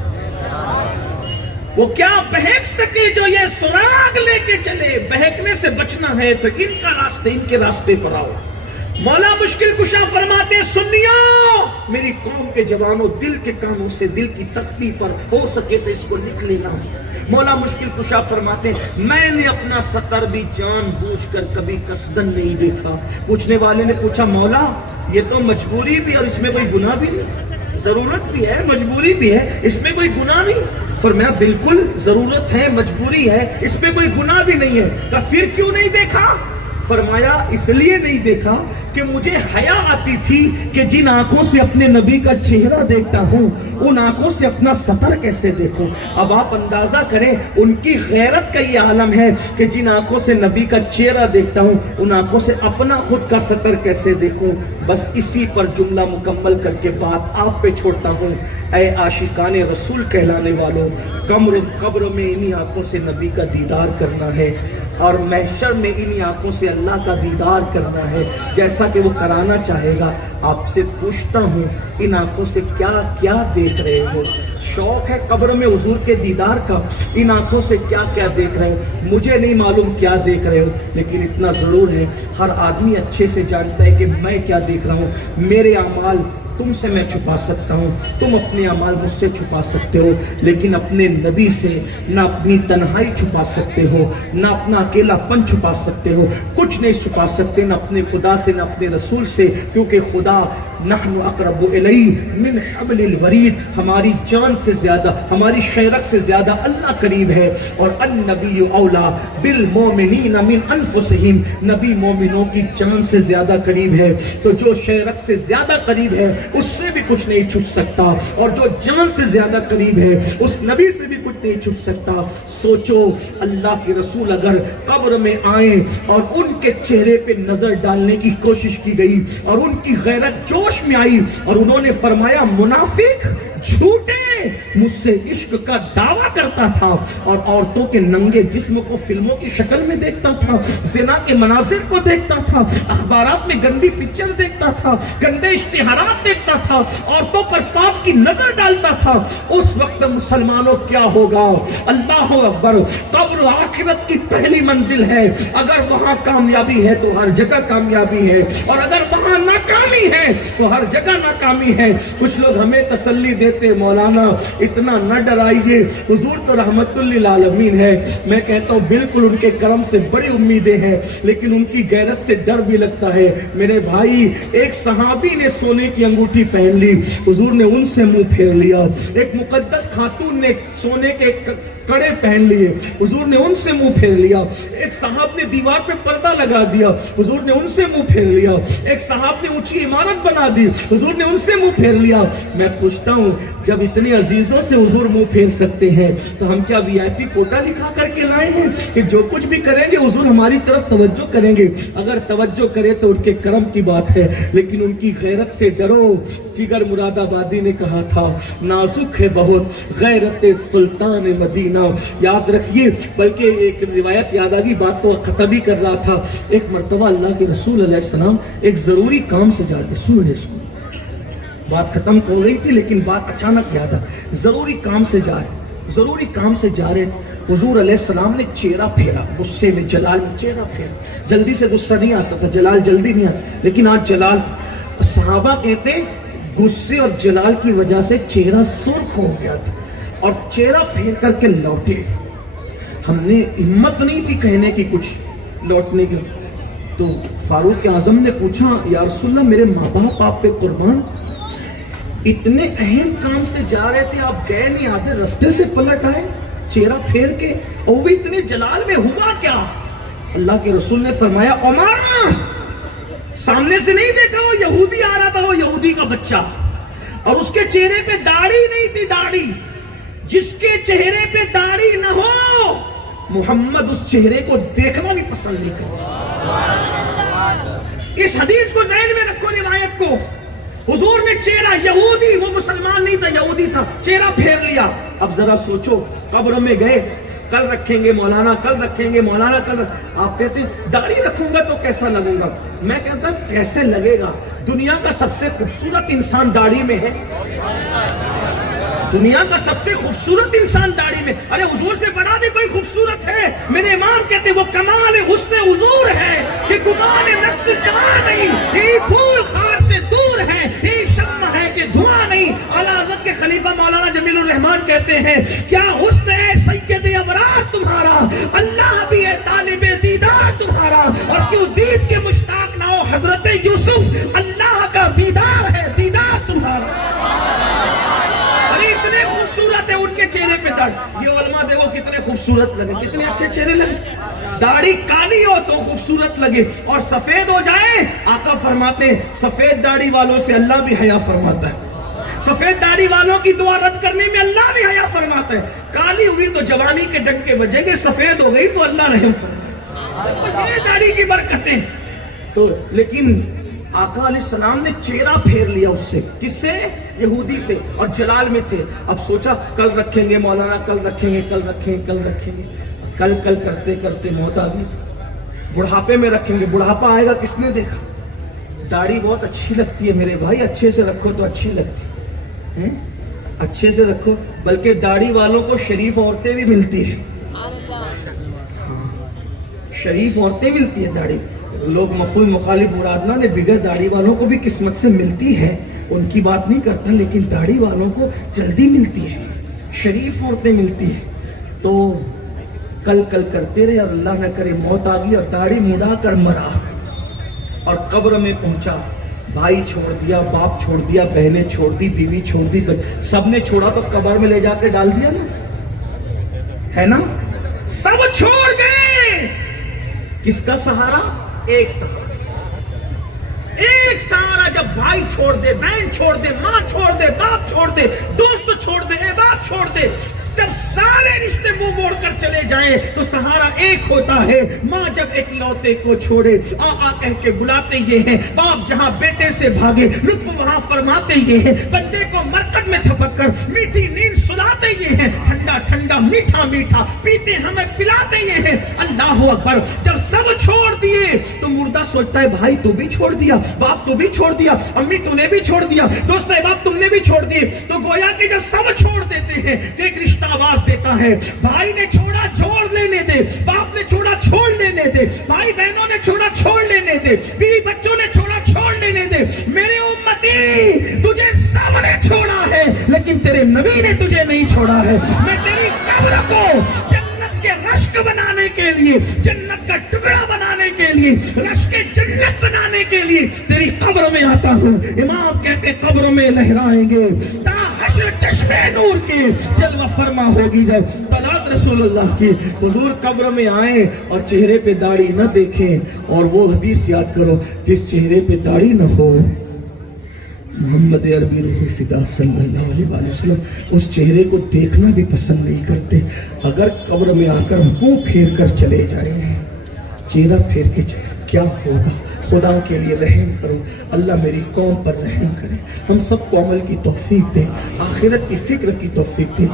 وہ کیا بہک سکے جو یہ سراغ لے کے چلے. بہکنے سے بچنا ہے تو ان کے راستے پر آؤ. مولا مشکل کشا فرماتے سنیو میری قوم کے جوانوں دل کے کانوں سے دل کی تختی پر ہو سکے تو اس کو لکھ لینا. مولا مشکل کشا فرماتے میں نے اپنا سطر بھی جان بوجھ کر کبھی قصدن نہیں دیکھا. پوچھنے والے نے پوچھا مولا یہ تو مجبوری بھی اور اس میں کوئی گناہ بھی نہیں, ضرورت بھی ہے مجبوری بھی ہے اس میں کوئی گناہ نہیں. فرمایا بالکل ضرورت ہے مجبوری ہے اس میں کوئی گناہ بھی نہیں ہے. کہا پھر کیوں نہیں دیکھا؟ فرمایا اس لیے نہیں دیکھا کہ مجھے حیا آتی تھی کہ جن آنکھوں سے اپنے نبی کا چہرہ دیکھتا ہوں ان آنکھوں سے اپنا سطر کیسے دیکھوں. اب آپ اندازہ کریں ان کی غیرت کا یہ عالم ہے کہ جن آنکھوں سے نبی کا چہرہ دیکھتا ہوں ان آنکھوں سے اپنا خود کا سطر کیسے دیکھوں. بس اسی پر جملہ مکمل کر کے بات آپ پہ چھوڑتا ہوں. اے عاشقان رسول کہلانے والوں, قبر میں انہی آنکھوں سے نبی کا دیدار کرنا ہے اور محشر میں انہی آنکھوں سے اللہ کا دیدار کرنا ہے جیسا کہ وہ کرانا چاہے گا. آپ سے پوچھتا ہوں ان آنکھوں سے کیا کیا دیکھ رہے ہو؟ شوق ہے قبر میں حضور کے دیدار کا, ان آنکھوں سے کیا کیا دیکھ رہے ہو؟ مجھے نہیں معلوم کیا دیکھ رہے ہو لیکن اتنا ضرور ہے ہر آدمی اچھے سے جانتا ہے کہ میں کیا دیکھ رہا ہوں. میرے اعمال تم سے میں چھپا سکتا ہوں, تم اپنے اعمال مجھ سے چھپا سکتے ہو لیکن اپنے نبی سے نہ اپنی تنہائی چھپا سکتے ہو نہ اپنا اکیلا پن چھپا سکتے ہو. کچھ نہیں چھپا سکتے نہ اپنے خدا سے نہ اپنے رسول سے, کیونکہ خدا نحن اقرب الیہ من حبل الورید, ہماری جان سے زیادہ ہماری شہرت سے زیادہ اللہ قریب ہے. اور النبی اولا بالمومنین من انفسہم, نبی مومنوں کی جان سے زیادہ قریب ہے. تو جو شہرت سے زیادہ قریب ہے اس سے بھی کچھ نہیں چھپ سکتا اور جو جان سے زیادہ قریب ہے اس نبی سے بھی کچھ نہیں چھپ سکتا. سوچو اللہ کے رسول اگر قبر میں آئیں اور ان کے چہرے پہ نظر ڈالنے کی کوشش کی گئی اور ان کی غیرت جوش میں آئی اور انہوں نے فرمایا منافق جھوٹے مجھ سے عشق کا دعویٰ کرتا تھا اور عورتوں کے ننگے جسم کو فلموں کی شکل میں دیکھتا تھا, زنا کے مناظر کو دیکھتا تھا, اخبارات میں گندی پکچر دیکھتا تھا, گندے اشتہارات دیکھتا تھا, عورتوں پر پاپ کی نظر ڈالتا تھا, اس وقت مسلمانوں کیا ہوگا؟ اللہ اکبر. قبر آخرت کی پہلی منزل ہے, اگر وہاں کامیابی ہے تو ہر جگہ کامیابی ہے اور اگر وہاں ناکامی ہے تو ہر جگہ ناکامی ہے. کچھ لوگ ہمیں تسلی دیتے مولانا اتنا نہ ڈرائیے, حضور تو رحمت للعالمین ہے. میں کہتا ہوں بالکل ان کے کرم سے بڑی امیدیں ہیں لیکن ان کی غیرت سے ڈر بھی لگتا ہے. میرے بھائی ایک صحابی نے سونے کی انگوٹھی پہن لی, حضور نے ان سے منہ پھیر لیا. ایک مقدس خاتون نے سونے کے کڑے پہن لیے, حضور نے ان سے منہ پھیر لیا. ایک صاحب نے دیوار پہ پردہ لگا دیا, حضور نے ان سے منہ پھیر لیا. ایک صاحب نے اونچی عمارت بنا دی, حضور نے ان سے منہ پھیر لیا. میں پوچھتا ہوں جب اتنے عزیزوں سے حضور منہ پھیر سکتے ہیں تو ہم کیا وی آئی پی کوٹا لکھا کر کے لائے ہیں کہ جو کچھ بھی کریں گے حضور ہماری طرف توجہ کریں گے؟ اگر توجہ کرے تو ان کے کرم کی بات ہے لیکن ان کی غیرت سے ڈرو. جگر مراد آبادی نے کہا تھا نازک ہے بہت غیرت سلطان مدینہ. یاد رکھیے, بلکہ ایک روایت یاد آ گئی, بات تو ختم ہی کر رہا تھا. ایک مرتبہ اللہ کے رسول علیہ السلام ایک ضروری کام سے جاتے, سنیں اس کو, بات ختم ہو گئی تھی لیکن بات اچانک یاد آ, ضروری کام سے جا رہے حضور علیہ السلام نے چہرہ پھیرا, غصے میں جلال میں چہرہ پھیرا. جلدی سے غصہ نہیں آتا تھا, جلال جلدی نہیں آتا, لیکن آج جلال. صحابہ کہتے غصے اور جلال کی وجہ سے چہرہ سرخ ہو گیا تھا اور چہرہ پھیر کر کے لوٹے. ہم نے ہمت نہیں تھی کہنے کی کچھ لوٹنے کی. تو فاروق اعظم نے پوچھا یا رسول اللہ میرے ماں باپ آپ پہ قربان, اتنے اہم کام سے جا رہے تھے آپ گئے نہیں, آدھے رستے سے پلٹ آئے چہرہ پھیر کے, اور وہ اتنے جلال میں ہوا کیا؟ اللہ کے رسول نے فرمایا عمر, سامنے سے نہیں دیکھا وہ یہودی آ رہا تھا, وہ یہودی کا بچہ, اور اس کے چہرے پہ داڑھی نہیں تھی. داڑھی جس کے چہرے پہ داڑھی نہ ہو محمد اس چہرے کو دیکھنا بھی پسند نہیں کرتا. اس حدیث کو ذہن میں رکھو, روایت کو. حضور نے چہرہ یہودی, وہ مسلمان نہیں تھا یہودی تھا, چہرہ پھیر لیا. اب ذرا سوچو, قبر میں گئے, کل رکھیں گے مولانا, کل رکھیں گے مولانا, کل آپ کہتے ہیں داڑھی رکھوں گا تو کیسا لگوں گا. میں کہتا ہوں کیسے لگے گا؟ دنیا کا سب سے خوبصورت انسان داڑھی میں ہے. دنیا کا سب سے خوبصورت انسان داڑھی میں، ارے حضور سے بڑا بھی کوئی خوبصورت ہے؟ میرے امام کہتے وہ کمال حسن حضور ہے کہ گمان نفس جہاں نہیں، یہ پھول خار سے دور ہے، یہ شمع ہے کہ دھواں نہیں۔ اعلیٰ حضرت کے خلیفہ مولانا جمیل الرحمان کہتے ہیں کیا حسن ہے سید ابرار تمہارا، اللہ بھی ہے طالب دیدار تمہارا، اور کیوں دید کے مشتاق نہ ہو حضرت یوسف، اللہ کا دیدار ہے دیدار تمہارا۔ ارے اتنے خوبصورت ہے ان کے چہرے پہ داڑھی، یہ علماء دیکھو کتنے خوبصورت لگے، کتنے اچھے چہرے لگے۔ داڑھی کالی ہو تو خوبصورت لگے اور سفید ہو جائے، آقا فرماتے ہیں سفید داڑھی والوں سے اللہ بھی حیا فرماتا ہے، سفید داڑھی والوں کی دعا رد کرنے میں اللہ بھی حیا فرماتا ہے۔ کالی ہوئی تو جوانی کے ڈنکے بجیں گے، سفید ہو گئی تو اللہ رحم فرمائے، یہ داڑھی کی برکتیں۔ تو لیکن آقا علیہ السلام نے چہرہ پھیر لیا اس سے، کس سے؟ یہودی سے، اور جلال میں تھے۔ اب سوچا کل رکھیں گے مولانا، کل رکھیں گے، کل رکھیں گے، کل رکھیں گے، کل کرتے کرتے موت آ گئی۔ بڑھاپے میں رکھیں گے، بڑھاپا آئے گا کس نے دیکھا؟ داڑھی بہت اچھی لگتی ہے میرے بھائی، اچھے سے رکھو تو اچھی لگتی ہے، اچھے سے رکھو، بلکہ داڑھی والوں کو شریف عورتیں بھی ملتی ہیں، شریف عورتیں ملتی ہیں داڑھی۔ لوگ مفعول مخالف مراد نہ لے، بغیر داڑھی والوں کو بھی قسمت سے ملتی ہے، ان کی بات نہیں کرتا، لیکن داڑھی والوں کو جلدی ملتی ہے، شریف عورتیں ملتی ہیں۔ تو کل کرتے رہے اور اللہ نہ کرے موت آ گئی اور داڑھی مڑا کر مرا اور قبر میں پہنچا، بھائی چھوڑ دیا، باپ چھوڑ دیا، بہنیں چھوڑ دی، بیوی چھوڑ دی، سب نے چھوڑا تو قبر میں لے جا کے ڈال دیا نا، ہے نا؟ سب چھوڑ گئے، کس کا سہارا؟ ایک سہارا، ایک سہارا۔ جب بھائی چھوڑ دے، بہن چھوڑ دے، ماں چھوڑ دے، باپ چھوڑ دے، دوست چھوڑ دے، احباب چھوڑ دے، جب سارے رشتے منہ موڑ کر چلے جائیں تو سہارا ایک ہوتا ہے۔ ماں جب ایک لوتے کو چھوڑے، آ کہہ کے بلاتے یہ ہیں، باپ جہاں بیٹے سے بھاگے، لطف وہاں فرماتے یہ ہیں، بندے کو مرکز میں تھپک کر میٹھی نیند سلاتے یہ ہیں، ٹھنڈا ٹھنڈا میٹھا میٹھا پیتے ہمیں پلاتے یہ ہیں۔ اللہ اکبر۔ جب سب چھوڑ دیے تو مردہ سوچتا ہے بھائی تو بھی چھوڑ دیا، باپ تو بھی چھوڑ دیا، امی تو نے بھی چھوڑ دیا، دوست احباب تم نے بھی چھوڑ دیے۔ تو گویا کہ جب سب چھوڑ دیتے ہیں تو ایک رشتہ آواز دیتا ہے، بھائی نے چھوڑا چھوڑ لینے دے، باپ نے چھوڑا چھوڑ لینے دے، بھائی بہنوں نے چھوڑا چھوڑ لینے دے، بیوی بچوں نے چھوڑا چھوڑ لینے دے۔ میرے امتی تجھے سب نے چھوڑا ہے لیکن تیرے نبی نے تجھے نہیں چھوڑا ہے۔ میں تیری قبر کو جنت کے رشک بنانے کے لیے، جنت کا ٹکڑا بنانے کے لیے، رشک جنت بنانے کے لیے تیری قبر میں آتا ہوں۔ امام کہتے قبر میں لہرائیں گے تا حشر چشم نور کے جلوہ فرما ہوگی جب طلعت رسول اللہ کی۔ حضور قبر میں آئیں اور چہرے پہ داڑھی نہ دیکھیں، اور وہ حدیث یاد کرو جس چہرے پہ داڑھی نہ ہو، محمد عربی روح فدا صلی اللہ علیہ وآلہ وسلم اس چہرے کو دیکھنا بھی پسند نہیں کرتے۔ اگر قبر میں آ کر منہ پھیر کر چلے جائیں، چہرہ پھیر کے کیا ہوگا؟ خدا کے لیے رحم کرو، اللہ میری قوم پر رحم کرے، ہم سب کو عمل کی توفیق دے، آخرت کی فکر کی توفیق دے۔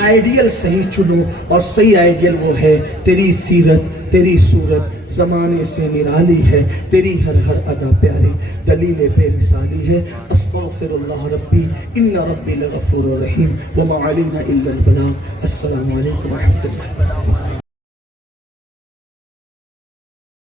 آئیڈیل صحیح چنو، اور صحیح آئیڈیل وہ ہے تیری سیرت، تیری صورت زمانے سے نرالی ہے، تیری ہر ادا پیاری، دلیل بے مثالی ہے۔ استغفر اللہ ربی ان ربی لغفور رحیم وما علینا الا البلاغ۔ السلام علیکم ورحمۃ اللہ۔